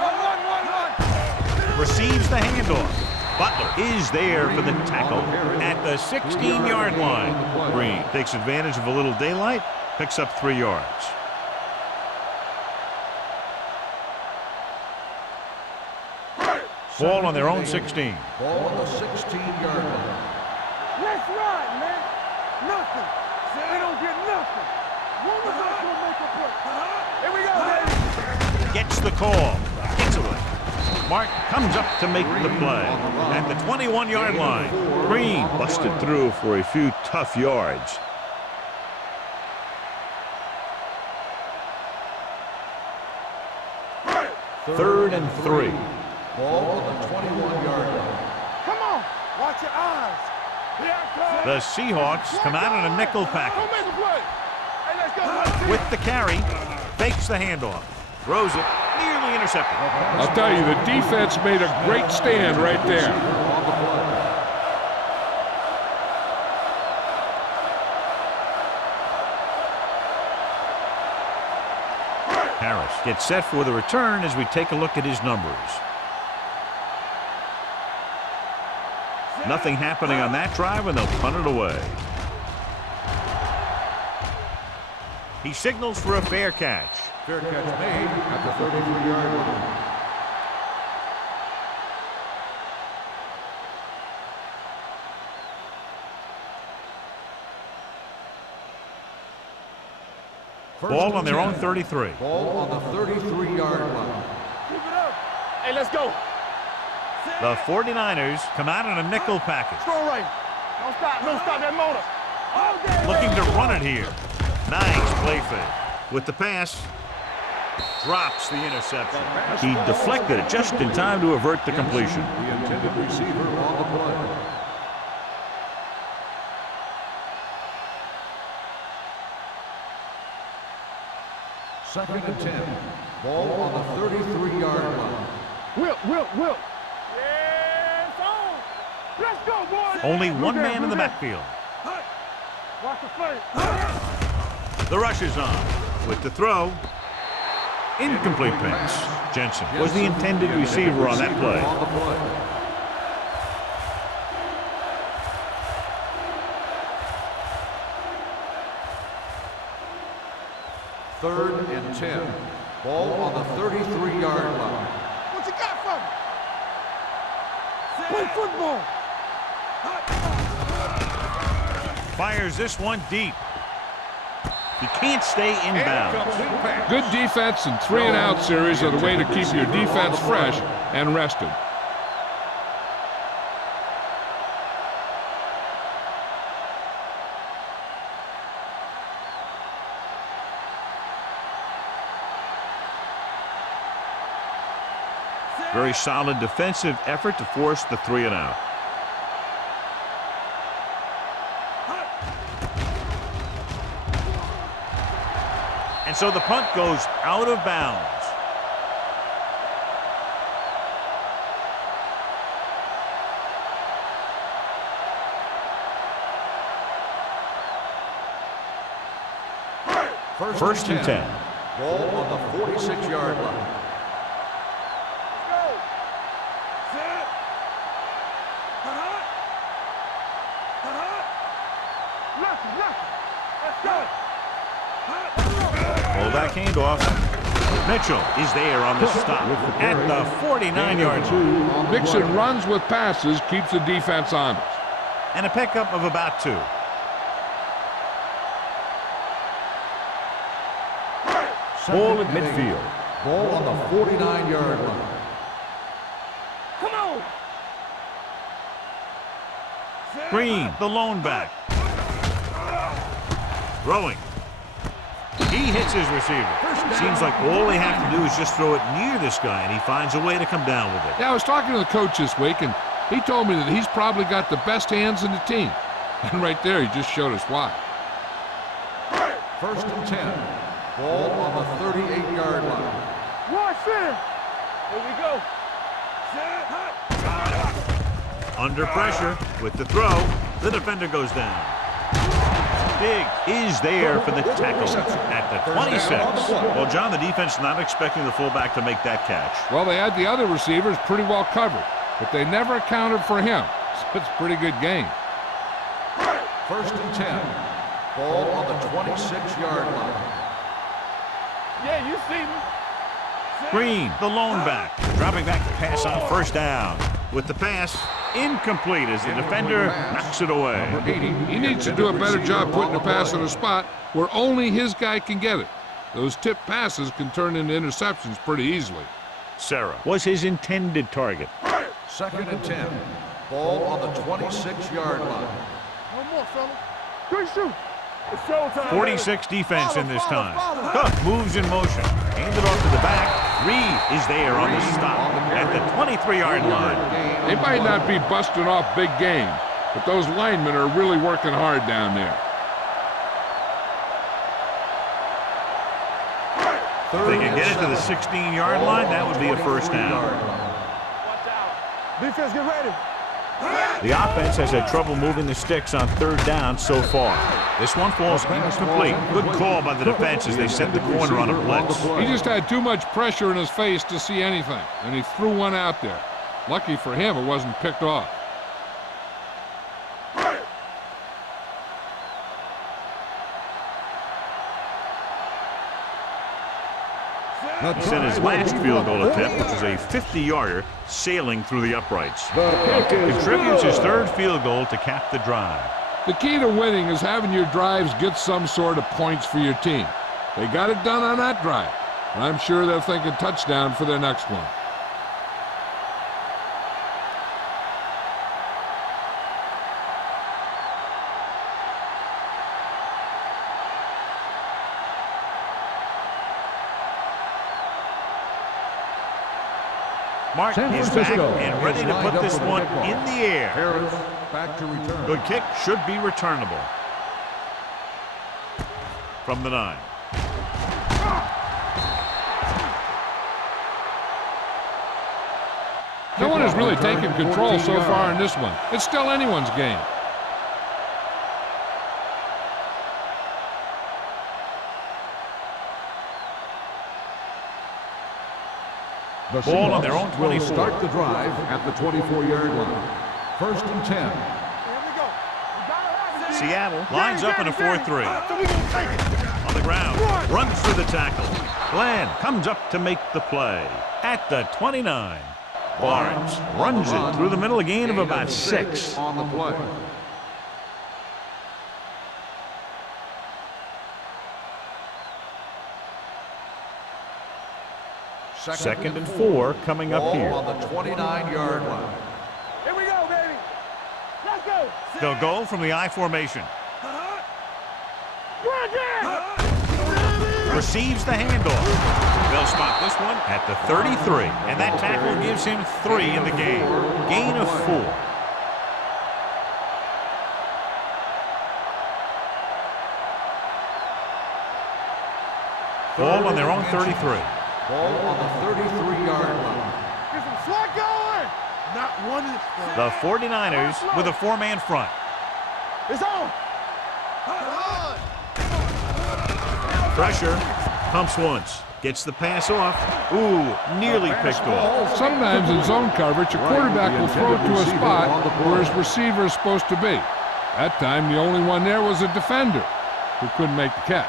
Run! Receives the handoff. Butler is there for the tackle at the 16-yard line. Green takes advantage of a little daylight, picks up 3 yards. Ball on their own 16. Ball on the 16-yard line. Let's ride, man. Nothing. They don't get nothing. One of us will make a play. Here we go, baby. Gets the call. Gets away. Mark comes up to make the play at the 21-yard line. Green busted through for a few tough yards. Third and 3. Ball on the 21-yard line. Come on. Watch your eyes. Here it comes. The Seahawks come out in a nickel Don't package. make a play. Hey, let's go. With the carry, fakes the handoff, throws it, nearly intercepted. I'll tell you, the defense made a great stand right there. On the play. Harris gets set for the return as we take a look at his numbers. Nothing happening on that drive, and they'll punt it away. He signals for a fair catch. Fair catch made at the 33-yard line. Ball on their own 33. Ball on the 33-yard line. Keep it up. Hey, let's go. The 49ers come out in a nickel package. Throw right. Don't stop that motor. All day. Looking to run it here. Nice play fake. With the pass, drops the interception. He deflected it just in time to avert the completion. The intended receiver on the play. Second and 10. Ball on the 33-yard line. Wilt. Yeah, it's on. Let's go, boys. Only one Look man in the there. backfield. Watch the play. The rush is on. With the throw, incomplete pass. Jensen was the intended receiver on that play. On the play. Third and 10. Ball on the 33-yard line. What you got for me? Play football. Fires this one deep. He can't stay inbounds. Good defense and 3-and-out series are the way to keep your defense fresh and rested. Very solid defensive effort to force the 3-and-out. And so the punt goes out of bounds. First and 10. Ball on the 46-yard line. Hold that handoff. Mitchell is there on the stop at the 49-yard line. Mixing runs with passes keeps the defense honest. And a pickup of about 2. Ball at midfield. Ball on the 49-yard line. Come on. Green, the lone back. Throwing. He hits his receiver. Seems like all they have to do is just throw it near this guy, and he finds a way to come down with it. Yeah, I was talking to the coach this week, and he told me that he's probably got the best hands in the team. And right there, he just showed us why. 1st and 10. Ball on the 38-yard line. Watch it. Here we go. Under pressure with the throw, the defender goes down. Diggs is there for the tackle at the 26. Well, John, the defense not expecting the fullback to make that catch. Well, they had the other receivers pretty well covered, but they never accounted for him. So it's a pretty good game. 1st and 10. Ball on the 26-yard line. Yeah, you see me. Green, the lone back, dropping back to pass on 1st down. With the pass, incomplete as the defender knocks it away. He needs to do a better job putting the pass in a spot where only his guy can get it. Those tip passes can turn into interceptions pretty easily. Sarah was his intended target. 2nd and 10. Ball on the 26-yard line. One more, fella. Good shoot. It's showtime. 46 defense in this time. Cook moves in motion. Handed off to the back. Reed is there on the stop at the 23-yard line. They might not be busting off big game, but those linemen are really working hard down there. If they can get it to the 16-yard line, that would be a 1st down. Watch out. Defense, get ready. The offense has had trouble moving the sticks on 3rd down so far. This one falls incomplete. Good call by the defense as they set the corner on a blitz. He just had too much pressure in his face to see anything, and he threw one out there. Lucky for him, it wasn't picked off. He set his last field goal attempt, which was a 50-yarder, sailing through the uprights. Contributes his 3rd field goal to cap the drive. The key to winning is having your drives get some sort of points for your team. They got it done on that drive, and I'm sure they're thinking touchdown for their next one. Martin is back and ready to put this one in the air. Harris back to return. Good kick, should be returnable. From the 9. No one has really taken control so far in this one. It's still anyone's game. The Ball on their own Seahawks will 24. start the drive at the 24-yard line. 1st and 10. Here we go. We gotta have it. Seattle lines up in a 4-3. So we gonna take it. On the ground, runs through the tackle. Bland comes up to make the play at the 29. Barnes runs it through the middle, a gain of about 6. On the play. Second and 4 coming up Ball here. on the 29-yard line. Here we go, baby. Let's go. They'll go from the I formation. Run down. Receives the handoff. They'll spot this one at the 33. And that tackle gives him 3 in the game. Gain of 4. Ball on their own 33. Ball on the 33-yard line. Get some slack going. Not one is. The 49ers with a 4-man front. It's on. Pressure. Pumps once. Gets the pass off. Ooh, nearly picked off. Sometimes in zone coverage, a quarterback will throw to a spot where his receiver is supposed to be. That time, the only one there was a defender who couldn't make the catch.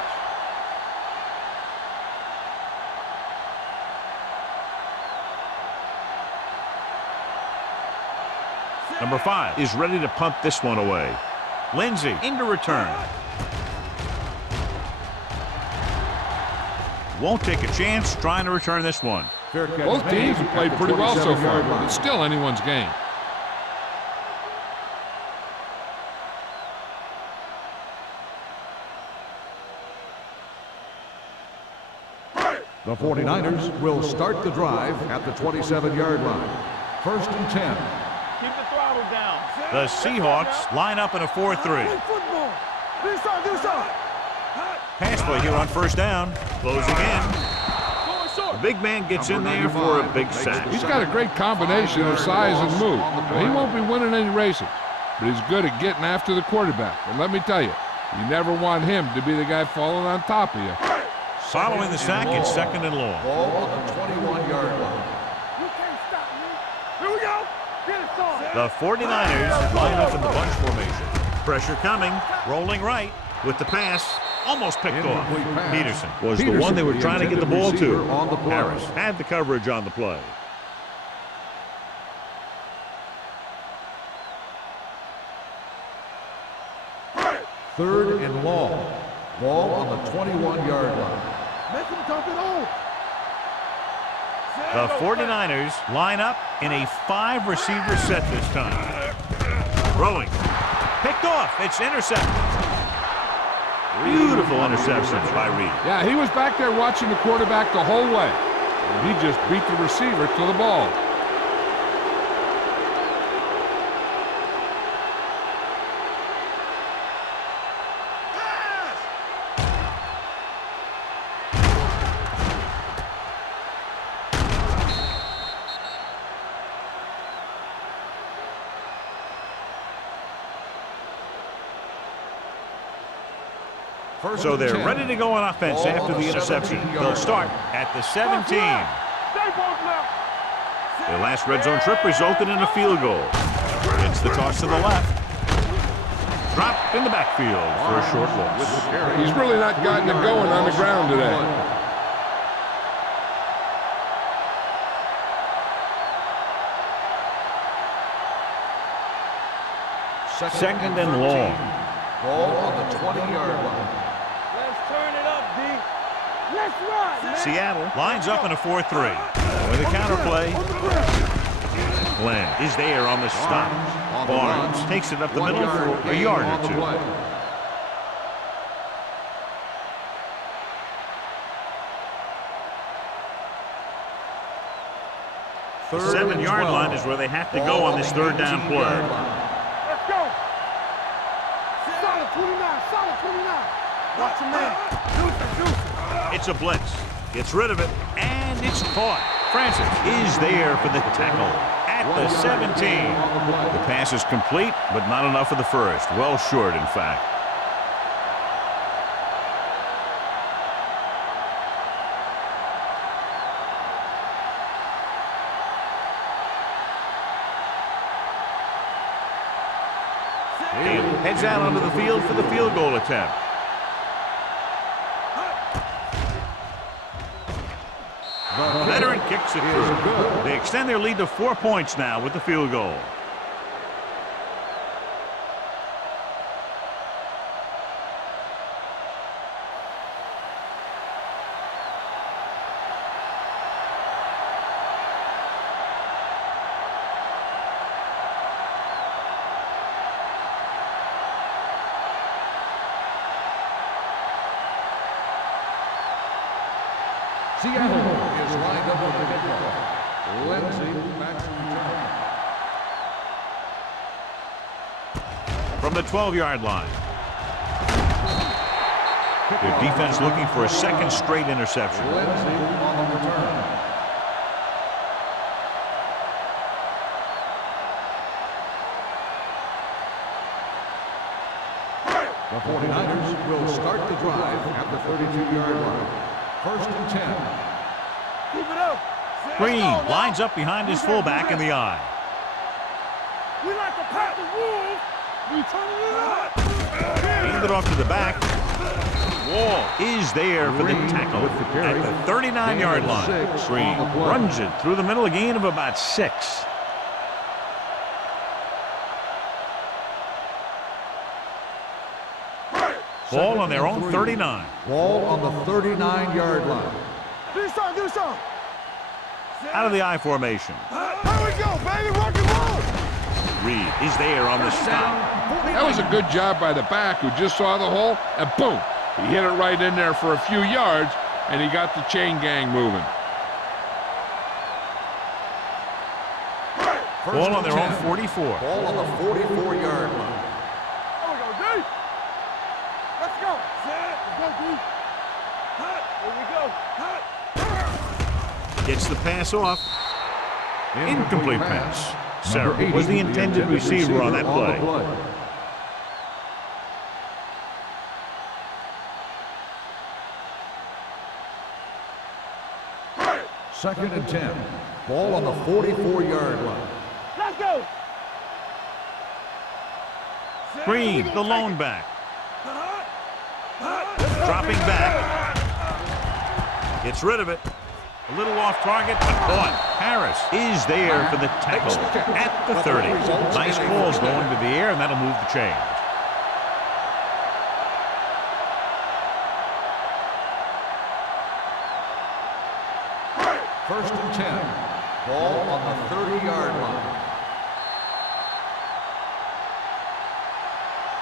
Number 5 is ready to punt this one away. Lindsay into return. Won't take a chance trying to return this one. Both teams have played pretty well so far, but it's still anyone's game. The 49ers will start the drive at the 27-yard line. 1st and 10. Keep the throttle down. The Seahawks line up in a 4-3. Play football. This side, this side. Pass play here on 1st down. Closing in. The big man gets in there for a big sack. He's got a great combination of size and move. Now, he won't be winning any races, but he's good at getting after the quarterback. And let me tell you, you never want him to be the guy falling on top of you. Following the sack, it's 2nd and long. Ball on the 21-yard line. You can't stop me. Here we go. Get it on. The 49ers line up in the bunch formation. Pressure coming, rolling right with the pass. Almost picked off. Peterson was the one they were trying to get the ball to. Harris had the coverage on the play. Third and long. Ball on the 21-yard line. Make him dump it on. The 49ers line up in a 5-receiver set this time. Throwing. Picked off. It's intercepted. Beautiful interceptions by Reed. Yeah, he was back there watching the quarterback the whole way. And he just beat the receiver to the ball. So they're ready to go on offense after the interception. They'll start at the 17. Their last red zone trip resulted in a field goal. It's the toss to the left. Dropped in the backfield for a short loss. He's really not gotten it going on the ground today. Second and long. Ball on the 20-yard line. Let's turn it up, D. Let's ride, man. Seattle lines up in a 4-3. With a counterplay. Glenn is there on the stop. Barnes takes it up the middle for a yard or two. The 7-yard line is where they have to go on this 3rd down play. Let's go. Solid 29, solid 29. Watch your man. Juice. It's a blitz. Gets rid of it, and it's caught. Francis is there for the tackle at the 17. The pass is complete, but not enough for the first. Well short, in fact. Haley heads out onto the field for the field goal attempt. Veteran kicks it through. They extend their lead to 4 points now with the field goal. Seattle is lined up with the kickoff. Lindsay backs return. From the 12-yard line. Their defense looking for a second straight interception. Lindsay on the return. The 49ers will start the drive at the 32-yard line. 1st and 10. Keep it up. Green lines up behind his fullback in the eye. We like to pack the wolves. We turn it up. Hand it off to the back. Wall is there for the tackle at the 39-yard line. Green runs it through the middle, a gain of about 6. Ball on their own 39. Ball on the 39-yard line. Do something, do something. Out of the I formation. Here we go, baby, rock and roll. Reed is there on the stop. That was a good job by the back who just saw the hole, and boom, he hit it right in there for a few yards, and he got the chain gang moving. Ball on their own 44. Ball on the 44-yard line. There we go, D. Let's go. Let's go, D. Here we go. Gets the pass off. Incomplete pass. Sarah was the intended receiver on that play. Second and 10. Ball on the 44-yard line. Let's go. Green, the lone back. Dropping back. Gets rid of it. A little off target, but caught. Harris is there for the tackle at the 30. Nice balls going to the air, and that'll move the chains. First and 10. Ball on the 30-yard line.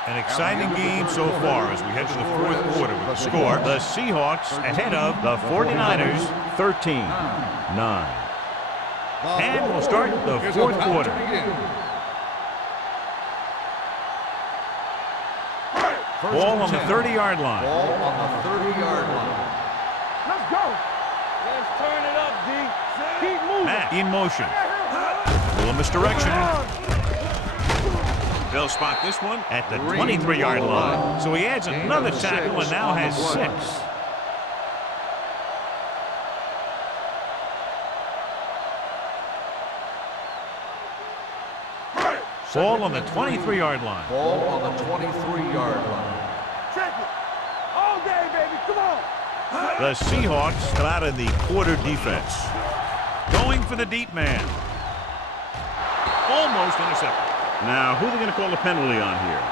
An exciting game so far as we head to the fourth quarter with the score. The Seahawks ahead of the 49ers 13-9. And we'll start the fourth quarter. Ball on the 30-yard line. Ball on the 30-yard line. Let's go. Let's turn it up, D. Keep moving. Matt in motion. A little misdirection. They'll spot this one at the 23-yard line. So he adds another tackle and now has 6. Ball on the 23-yard line. Ball on the 23-yard line. Check it. All day, baby. Come on. The Seahawks come out in the quarter defense. Going for the deep man. Almost intercepted. Now, who are they going to call the penalty on here?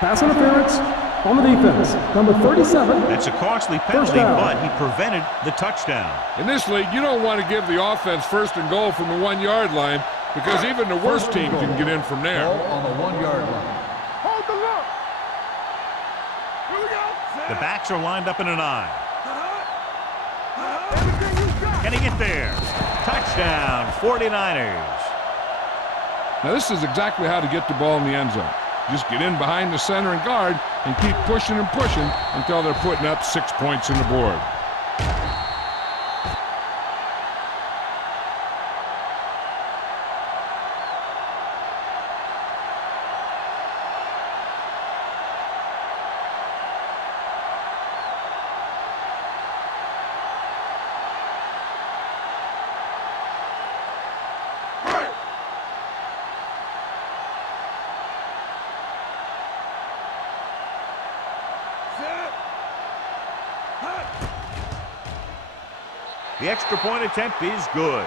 Pass interference on the defense. Number 37. That's a costly penalty, but he prevented the touchdown. In this league, you don't want to give the offense first and goal from the 1-yard line because even the worst team can get in from there. Ball on the 1-yard line. Hold the look. Here we go. The backs are lined up in an I. Everything you got. Can he get there? Touchdown, 49ers. Now, this is exactly how to get the ball in the end zone. Just get in behind the center and guard and keep pushing and pushing until they're putting up 6 points on the board. The extra point attempt is good.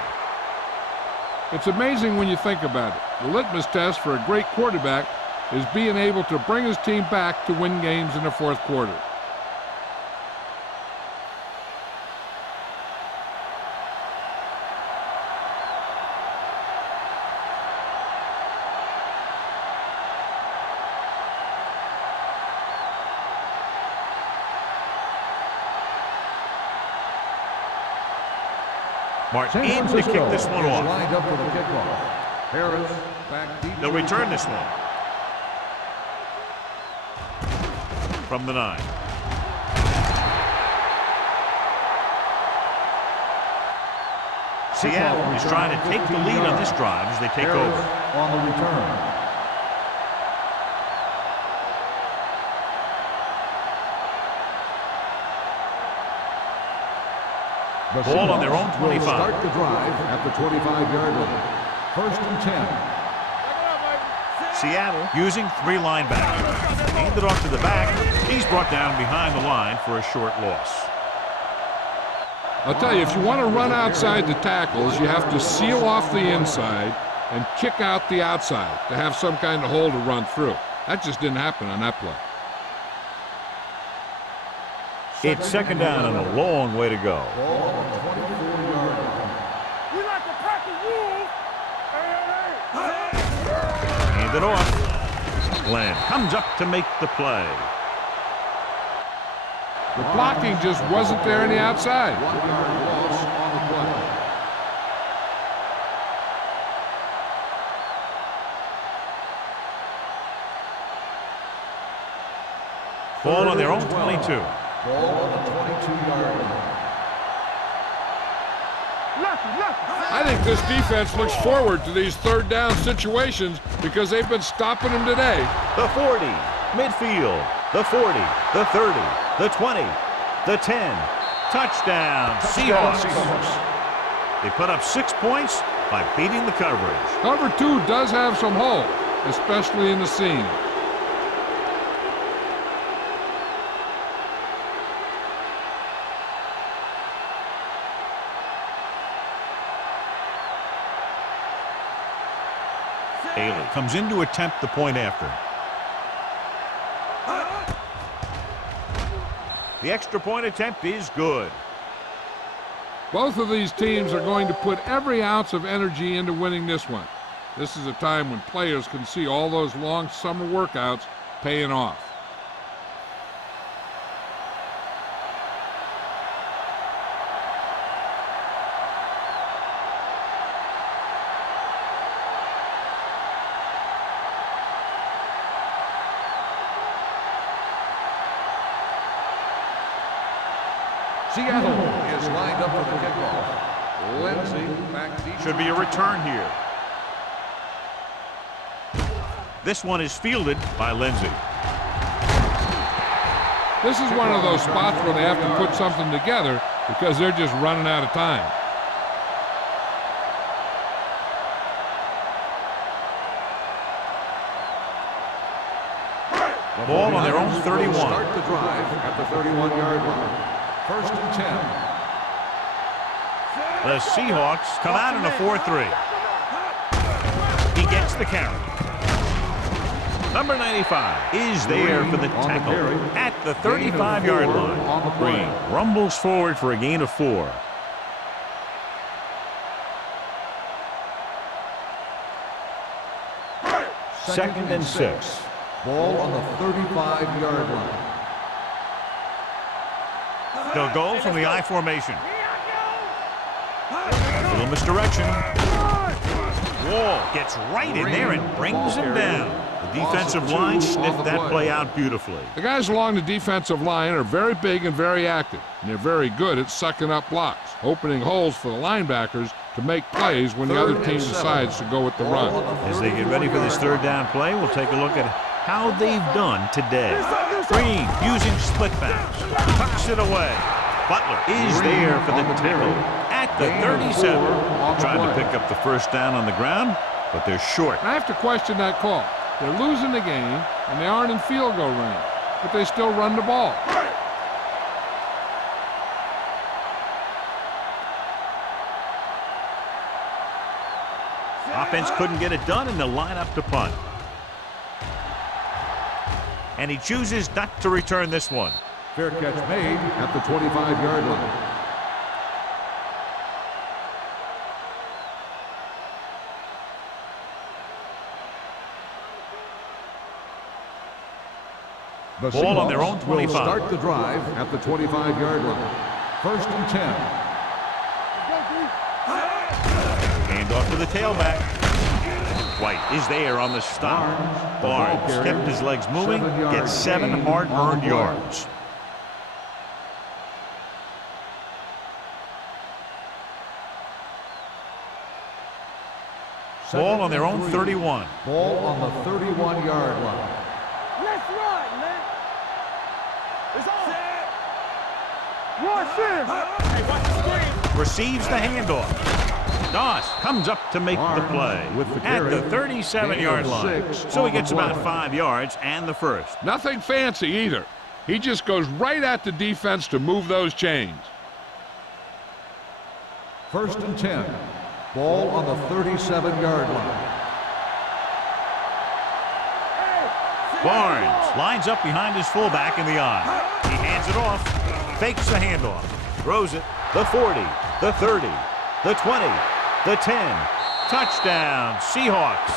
It's amazing when you think about it. The litmus test for a great quarterback is being able to bring his team back to win games in the fourth quarter. Martin in to kick this one off. Lined up for the kickoff. Harris back deep. They'll return this one. From the 9. Seattle is trying to take the lead on this drive as they take Harris over. On the return. The Ball on their own Seahawks will 25. start the drive at the 25-yard line. First and 10. Seattle using 3 linebackers. Handed off to the back. He's brought down behind the line for a short loss. I'll tell you, if you want to run outside the tackles, you have to seal off the inside and kick out the outside to have some kind of hole to run through. That just didn't happen on that play. It's second down and a long way to go. We like to practice rules. Hand it off. Glenn comes up to make the play. The blocking just wasn't there on the outside. 1 yard loss on the play. Ball on their own 22. Ball on the 22-yard line. I think this defense looks forward to these third down situations because they've been stopping them today. The 40, midfield, the 40, the 30, the 20, the 10. Touchdown, Seahawks. They put up 6 points by beating the coverage. Cover 2 does have some holes, especially in the seam. Haley comes in to attempt the point after. The extra point attempt is good. Both of these teams are going to put every ounce of energy into winning this one. This is a time when players can see all those long summer workouts paying off. Seattle is lined up for the kickoff. Lindsay back deep. Should be a return here. This one is fielded by Lindsay. This is one of those spots where they have to put something together because they're just running out of time. Ball on their own 31. Start the drive at the 31-yard line. First and 10. The Seahawks come out in a 4-3. He gets the carry. Number 95 is there for the tackle at the 35-yard line. Green rumbles forward for a gain of 4. Second and 6. Ball on the 35-yard line. They'll go from the I formation. A little misdirection. Wall gets right in there and brings him down. The defensive line sniffed that play out beautifully. The guys along the defensive line are very big and very active, and they're very good at sucking up blocks, opening holes for the linebackers to make plays when the other team decides to go with the run. As they get ready for this third down play, we'll take a look at how they've done today. Green using split backs, tucks it away. Butler is there for the tackle at the 37. Trying to pick up the first down on the ground, but they're short. I have to question that call. They're losing the game, and they aren't in field goal range, but they still run the ball. Offense couldn't get it done, and they'll line up to punt. And he chooses not to return this one. Fair catch made at the 25-yard line. The Ball on their own Seahawks will 25. start the drive at the 25-yard line. First and 10. Hand off to the tailback. White is there on the stop. Barnes kept his legs moving, gets 7 hard-earned yards. Ball on their own 31. Ball on the 31-yard line. Let's run, man. It's on. Run, Sim. Hey, watch the screen. Receives the handoff. Doss comes up to make the play at the 37-yard line. So he gets about 5 yards and the first. Nothing fancy either. He just goes right at the defense to move those chains. First and 10. Ball on the 37-yard line. Barnes lines up behind his fullback in the eye. He hands it off, fakes the handoff, throws it, the 40, the 30, the 20, the 10. Touchdown, Seahawks.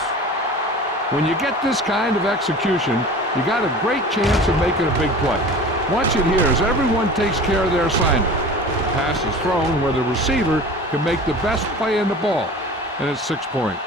When you get this kind of execution, you got a great chance of making a big play. Watch it here as everyone takes care of their assignment. The pass is thrown where the receiver can make the best play in the ball, and it's 6 points.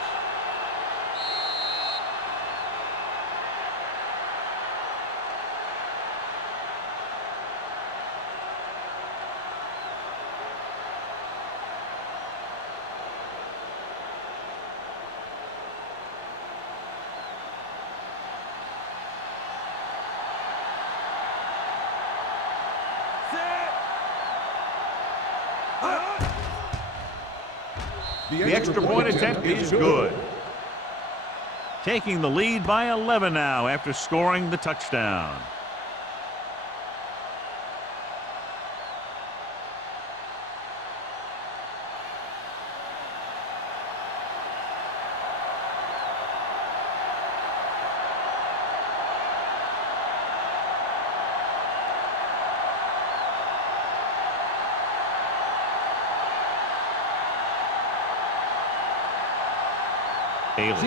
The extra point attempt is good. Taking the lead by 11 now after scoring the touchdown.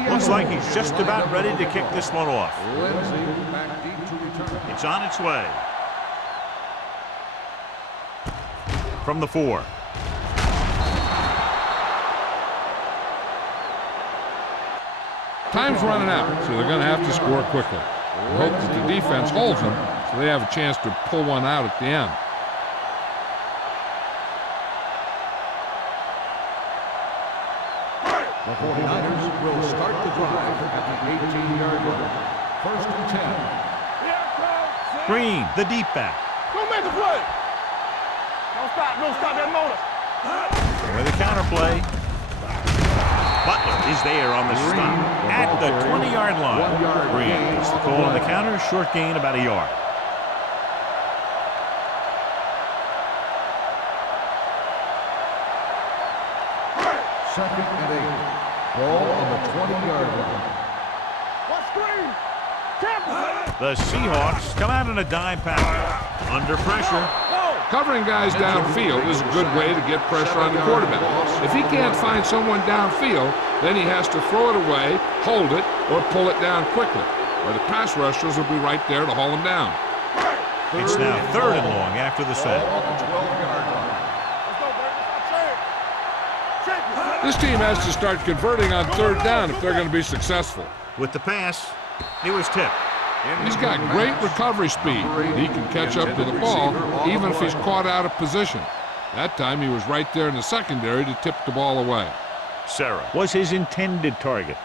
Looks like he's just about ready to kick this one off. It's on its way. From the 4. Time's running out, so they're going to have to score quickly. I hope that the defense holds them so they have a chance to pull one out at the end. The 49ers will start the drive at the 18-yard line. First and 10. Green, the deep back. Don't make a play. Don't stop that motor. With a counter play. Butler is there on the stop at the 20-yard line. Green makes the call on the counter, short gain about a yard. Second and 8. Ball on the 20-yard line. Watch screen. The Seahawks come out in a dime package. Under pressure. Covering guys downfield is a good way to get pressure on the quarterback. If he can't find someone downfield, then he has to throw it away, hold it, or pull it down quickly, or the pass rushers will be right there to haul him down. It's now 3rd and long after the set. This team has to start converting on 3rd down if they're going to be successful. With the pass, he was tipped. He's got great recovery speed. He can catch up to the ball even if he's caught out of position. That time he was right there in the secondary to tip the ball away. Sarah was his intended target.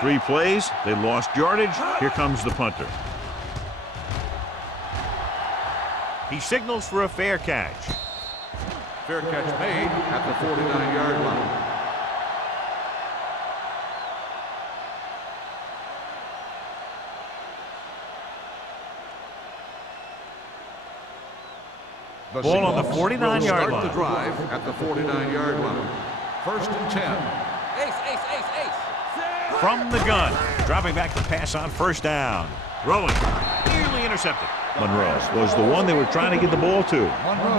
Three plays, they lost yardage. Here comes the punter. He signals for a fair catch. Fair catch made at the 49-yard line. The ball on the Seahawks 49-yard will line. Start the drive at the 49-yard line. First and 10. Ace. From the gun, dropping back to pass on first down. Throwing, nearly intercepted. Monroe was the one they were trying to get the ball to.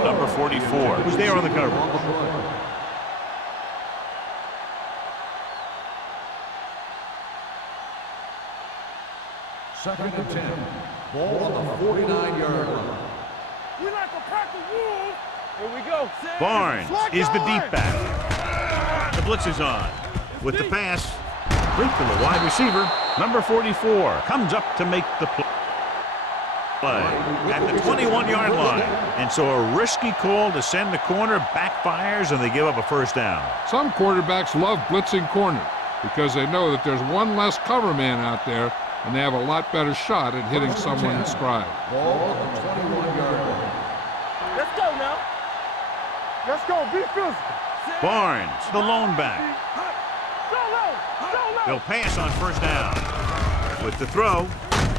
Number 44 was there on the coverage. Second and 10. Ball on the 49-yard line. We like a pack of wolves. Here we go. Barnes is the deep back. The blitz is on. With the pass, complete to the wide receiver. Number 44 comes up to make the play at the 21-yard line. And so a risky call to send the corner backfires and they give up a first down. Some quarterbacks love blitzing corner because they know that there's one less cover man out there and they have a lot better shot at hitting someone in stride. Ball on the 21-yard line. Let's go now. Let's go. Be physical. Barnes, the lone back. Go low. He'll pass on first down. With the throw,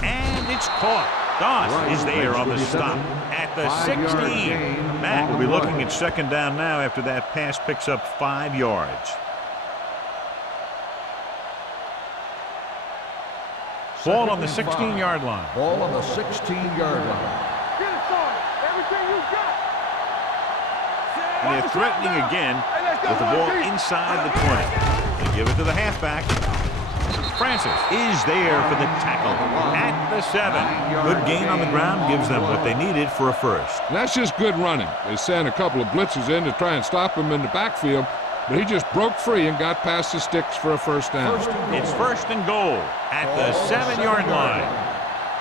and it's caught. Doss is there on the stop at the 16. Matt will be looking at second down now after that pass picks up 5 yards. Ball on the 16-yard line. Ball on the 16-yard line. Get it started. Everything you got. And they're threatening again with the ball inside the 20. They give it to the halfback. Francis is there for the tackle at the 7. Good gain on the ground gives them what they needed for a first. And that's just good running. They sent a couple of blitzes in to try and stop him in the backfield, but he just broke free and got past the sticks for a first down. It's first and goal at the 7-yard line.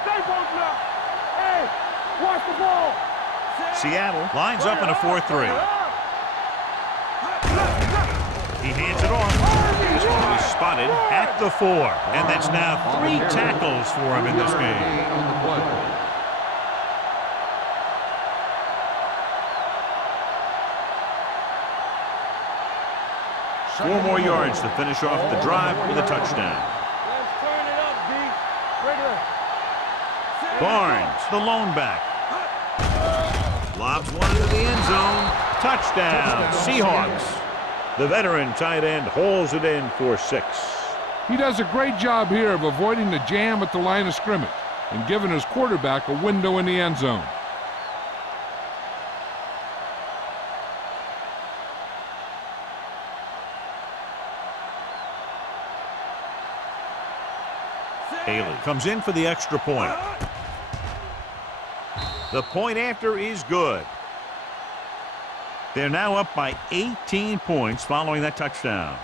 Stay focused now. Hey, watch the ball. Seattle lines up in a 4-3. He hands it off. This one is spotted at the 4. And that's now 3 tackles for him in this game. 4 more yards to finish off the drive with a touchdown. Let's turn it up, D. Regular. Barnes, the lone back. Lobs one into the end zone. Touchdown, Seahawks. The veteran tight end hauls it in for 6. He does a great job here of avoiding the jam at the line of scrimmage and giving his quarterback a window in the end zone. Haley comes in for the extra point. The point after is good. They're now up by 18 points following that touchdown.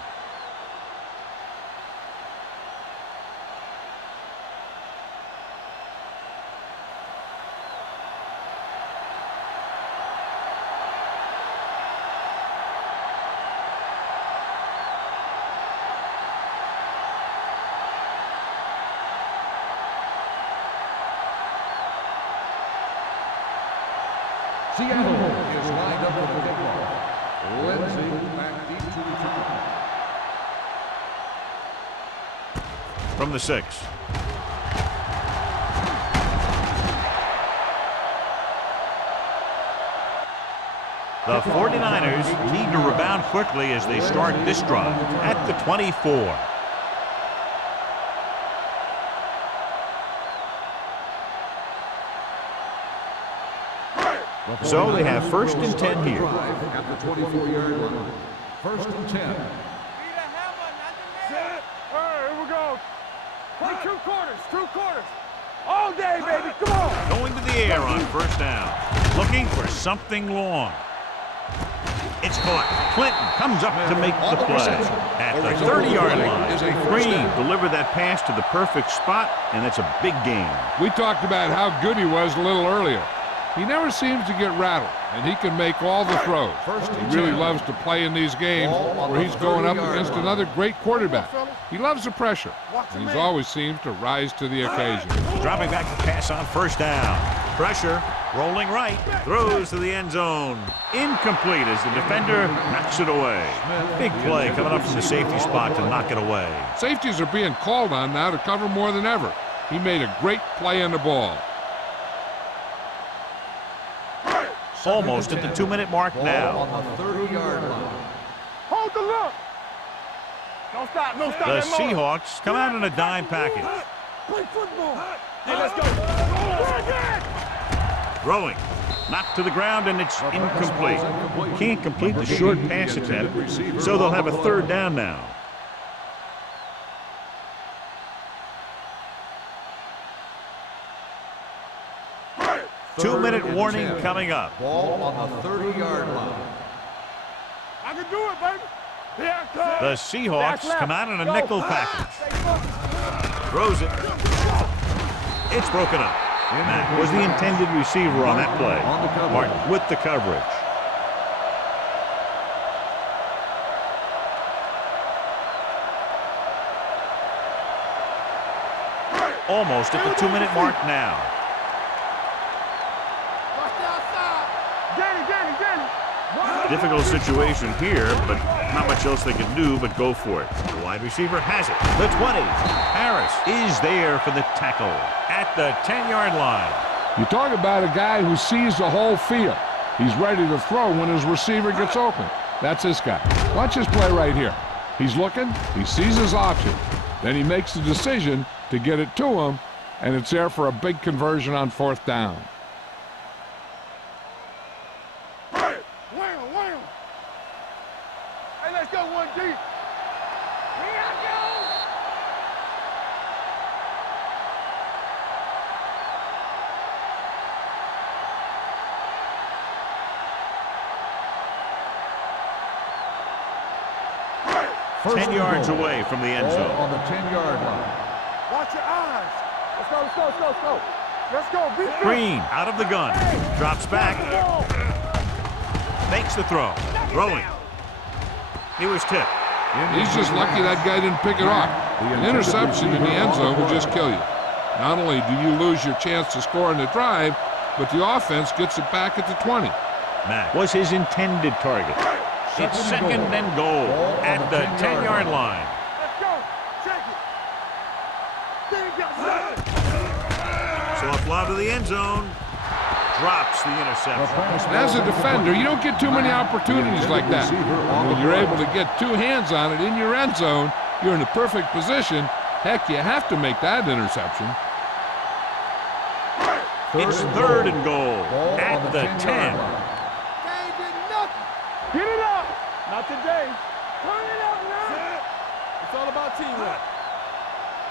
Seattle is lined up for the kickoff. Lindsay back deep to return. From the 6. The 49ers need to rebound quickly as they start this drive at the 24. So they have first and 10 here. At the 24-yard line. First and 10. All right, here we go. Play 2 quarters, 2 quarters. All day, baby, come on. Going to the air on first down. Looking for something long. It's caught. Clinton comes up to make the play. At the 30-yard line, Green delivered that pass to the perfect spot, and that's a big gain. We talked about how good he was a little earlier. He never seems to get rattled, and he can make all the throws. He really loves to play in these games where he's going up against another great quarterback. He loves the pressure, and he's always seems to rise to the occasion. Dropping back to pass on first down. Pressure, rolling right, throws to the end zone. Incomplete as the defender knocks it away. Big play coming up from the safety spot to knock it away. Safeties are being called on now to cover more than ever. He made a great play on the ball. Almost at the 2-minute mark now. On the 30-yard line. Hold the look. Don't stop, don't stop. The that motor. Seahawks come out in a dime package. Play football. Hey, let's go. Throwing. Knocked to the ground, and it's incomplete. Can't complete the short pass attempt, so they'll have a third down now. Two-minute warning coming up. Ball on the 30-yard line. I can do it, baby. Here it comes. The Seahawks come out in a nickel package. Throws it. It's broken up. Matt was the intended receiver on that play. Martin with the coverage. Almost at the 2-minute mark now. Difficult situation here, but not much else they can do but go for it. The wide receiver has it. The 20. Harris is there for the tackle at the 10-yard line. You talk about a guy who sees the whole field. He's ready to throw when his receiver gets open. That's this guy. Watch his play right here. He's looking, he sees his option. Then he makes the decision to get it to him, and it's there for a big conversion on 4th down. Hey, let's go 1D. Here I go. First 10 and yards goal. away from the end Ball zone. on the 10-yard line. Watch your eyes. Let's go, let's go, let's go, let's go. Let's go. Be good. Green out of the gun. Drops back. Makes the throw. Throwing. He was tipped. He's just lucky that guy didn't pick it off. An interception in the end zone will just kill you. Not only do you lose your chance to score in the drive, but the offense gets it back at the 20. Mack was his intended target. It's second and goal at the 10-yard line. Let's go. Check it. Then he got something. Soft lob to the end zone. Drops the interception. As a defender, you don't get too many opportunities like that. And when you're able to get two hands on it in your end zone, you're in the perfect position. Heck, you have to make that interception. It's third and goal at the 10. Get it up. Not today. Turn it up now. It's all about teamwork.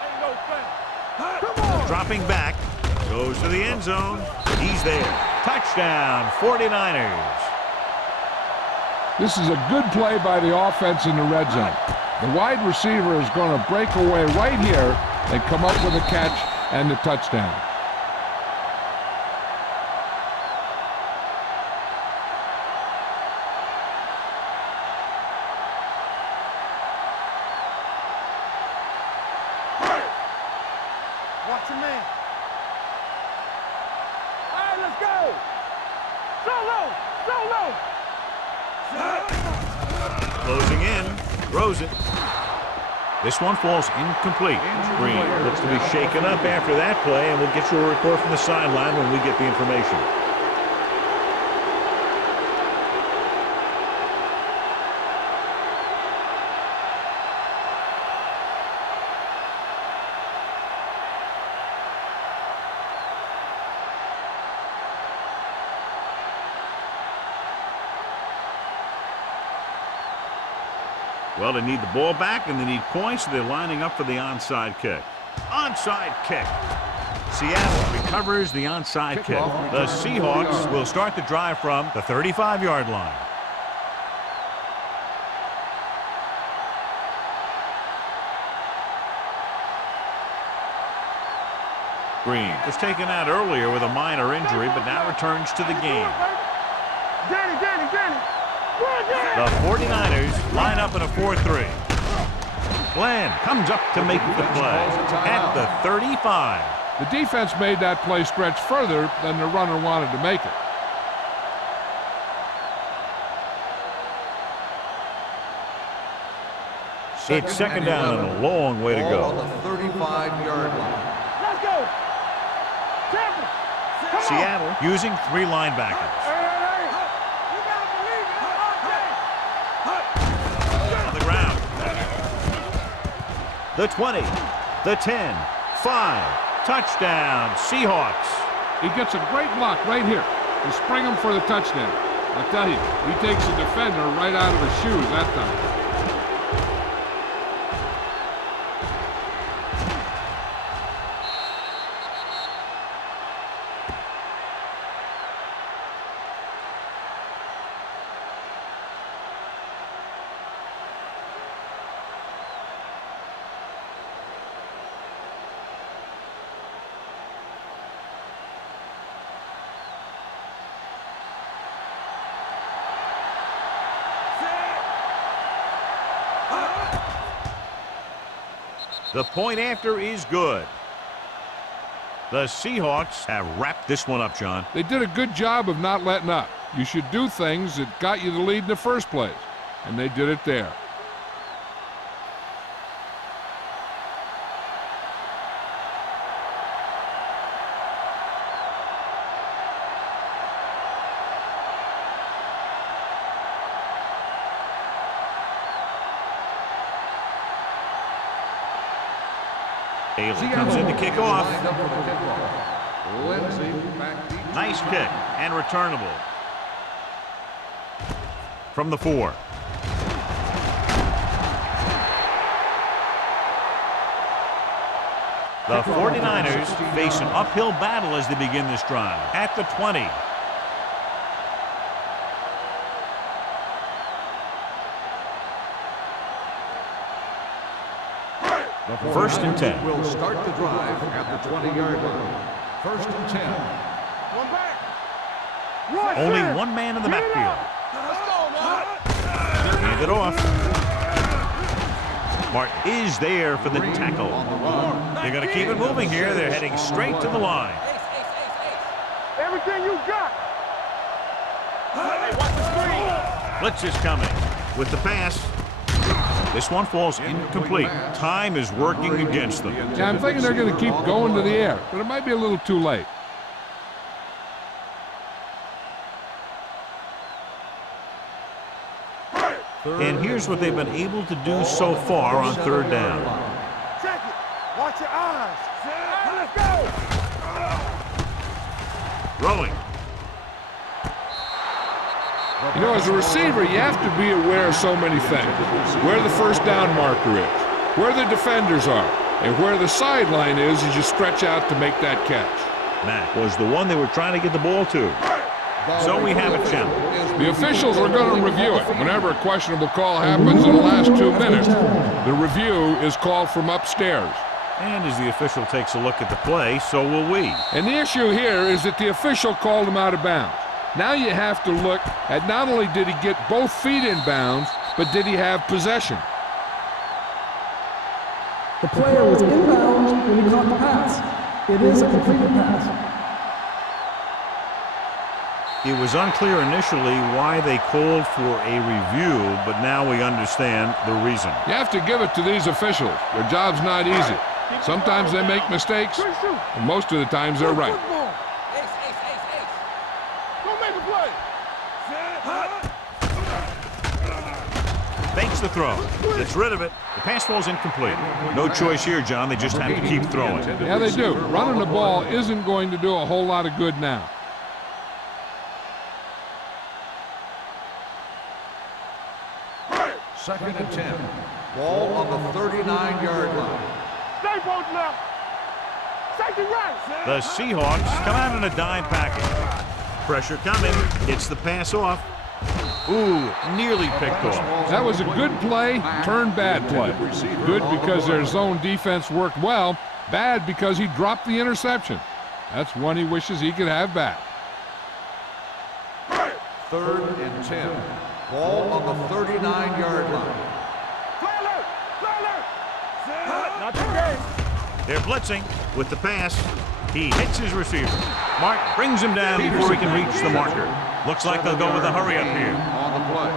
Ain't no thing. Come on. Dropping back. Goes to the end zone. He's there. Touchdown, 49ers. This is a good play by the offense in the red zone. The wide receiver is going to break away right here and come up with a catch and the touchdown. Watch your man. All right, let's go. Solo. Closing in. Throws it. This one falls incomplete. Green looks to be shaken up after that play, and we'll get you a report from the sideline when we get the information. Well, they need the ball back, and they need points, so they're lining up for the onside kick. Onside kick. Seattle recovers the onside kick. The Seahawks will start the drive from the 35-yard line. Green was taken out earlier with a minor injury, but now returns to the game. Danny. The 49ers line up in a 4-3. Glenn comes up to make the play at the 35. The defense made that play stretch further than the runner wanted to make it. It's second down and a long way to Ball go. on the 35-yard line. Let's go. Tampa. Come on. Seattle using three linebackers. Hey. You gotta believe it. On the ground. The 20, the 10, 5. Touchdown, Seahawks. He gets a great block right here to spring him for the touchdown. I tell you, he takes the defender right out of his shoes that time. The point after is good. The Seahawks have wrapped this one up, John. They did a good job of not letting up. You should do things that got you the lead in the first place, and they did it there. Haley comes in to kick off. Nice kick and returnable. From the 4. The 49ers face an uphill battle as they begin this drive. At the 20. First and 10. Will start the drive at the 20-yard line. First and 10. One back. Only one man in the backfield. Hand it off. Martin is there for the tackle. They're going to keep it moving here. They're heading straight to the line. Everything you got. Blitz is coming with the pass. This one falls incomplete. Time is working against them. Yeah, I'm thinking they're going to keep going to the air, but it might be a little too late. And here's what they've been able to do so far on third down. Check it. Watch your eyes. Let's go. Throwing. You know, as a receiver, you have to be aware of so many things. Where the first down marker is, where the defenders are, and where the sideline is as you stretch out to make that catch. That was the one they were trying to get the ball to. So we have it, Jim. The officials are going to review it. Whenever a questionable call happens in the last 2 minutes, the review is called from upstairs. And as the official takes a look at the play, so will we. And the issue here is that the official called him out of bounds. Now you have to look at not only did he get both feet in bounds, but did he have possession? The player was inbounds when he caught the pass. It is a completed pass. It was unclear initially why they called for a review, but now we understand the reason. You have to give it to these officials. Their job's not easy. Sometimes they make mistakes, and most of the times they're right. Don't make a play. Fakes the throw. Gets rid of it. The pass falls incomplete. No choice here, John. They just have to keep throwing. Yeah, they do. Running the ball isn't going to do a whole lot of good now. Second and 10. Ball on the 39-yard line. Stay both left. Safety right. The Seahawks come out in a dime package. Pressure coming. Gets the pass off. Ooh, nearly picked off. That was a good play, turned bad play. Good because their zone defense worked well. Bad because he dropped the interception. That's one he wishes he could have back. Third and 10. Ball on the 39-yard line. Not today. They're blitzing with the pass. He hits his receiver. Martin brings him down before he can reach the marker. Looks like they'll go with a hurry up here. On the play.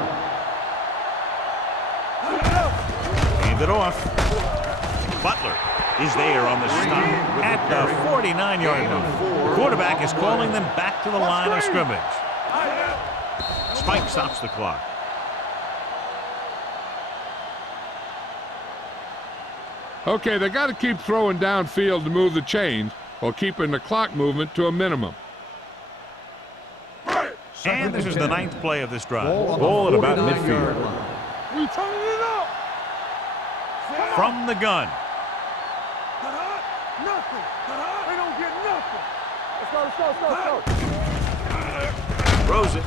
Hand it off. Butler is there on the stop at the 49-yard line. The quarterback is calling them back to the line of scrimmage. Spike stops the clock. Okay, they got to keep throwing downfield to move the chains while keeping the clock movement to a minimum. And this is the 9th play of this drive. Ball at about midfield. We turning it up. From the gun. Nothing. They don't get nothing. Let's go. Throws it.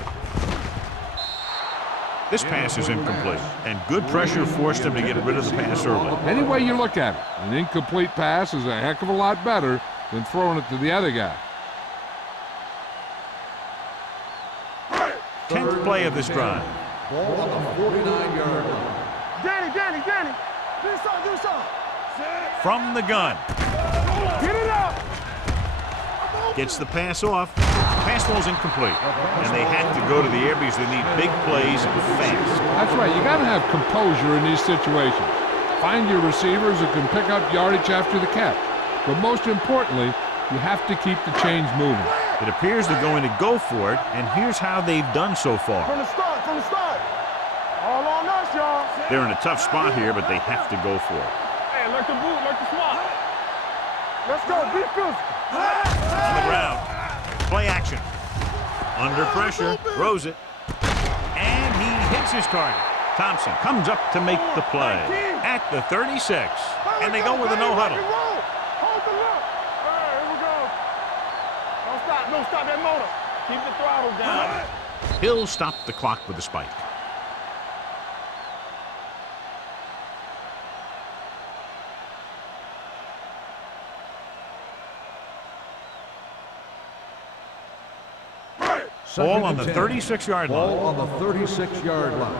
This pass is incomplete, and good pressure forced him to get rid of the pass early. Any way you look at it, an incomplete pass is a heck of a lot better than throwing it to the other guy. 10th play of this drive. Ball on the 49-yard line. Danny. Do something. From the gun. Get it up. Gets the pass off. Pass ball's incomplete. And they have to go to the air because they need big plays fast. That's right. You got to have composure in these situations. Find your receivers who can pick up yardage after the catch. But most importantly, you have to keep the chains moving. It appears they're going to go for it, and here's how they've done so far. From the start, from the start. All on us, y'all. They're in a tough spot here, but they have to go for it. Hey, like the boot, like the swap. Let's go, be physical. On the ground. Play action. Under pressure. Throws it. And he hits his target. Thompson comes up to make the play at the 36. And they go with a no-huddle. Hold the look. All right, here we go. Don't stop that motor. Keep the throttle down. He'll stop the clock with a spike. Ball on the 36-yard line. Ball on the 36-yard line.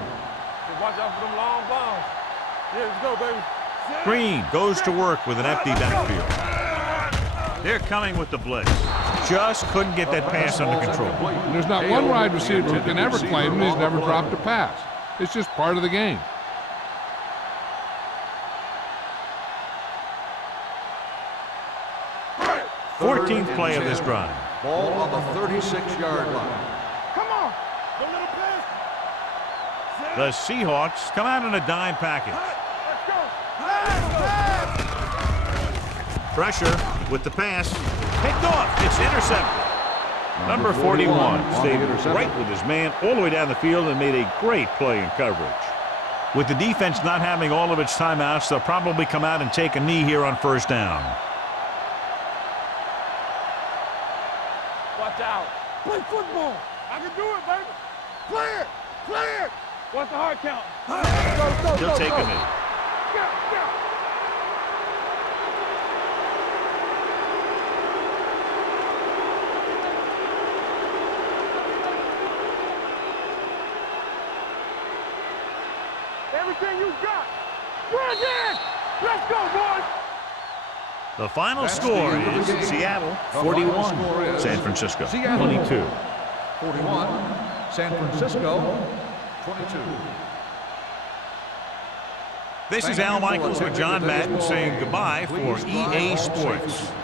Watch out for them long balls. Yeah, let's go, baby. Green goes to work with an empty backfield. They're coming with the blitz. Just couldn't get that pass under control. And there's not one wide receiver who can ever claim he's never dropped a pass. It's just part of the game. Third 14th play of and this 10. drive. Ball on the 36-yard line. Come on. Don't let him pass. The Seahawks come out in a dime package. Let's go. Pressure with the pass. Picked off. It's intercepted. Number 41 stayed right with his man all the way down the field and made a great play in coverage. With the defense not having all of its timeouts, they'll probably come out and take a knee here on first down. Watch out. Play football. I can do it, baby. Play it. Play it. What's the hard count? Go, He'll take a knee. Go. Everything you got. Bring it. Let's go, boys. The final That's score the end of the is game. Seattle The final 41, score is San Francisco Seattle 22. 41, San Francisco 22. This is Thank Al you for Michaels with attending John today's Madden ball saying game. goodbye for Please drive EA home Sports. safely.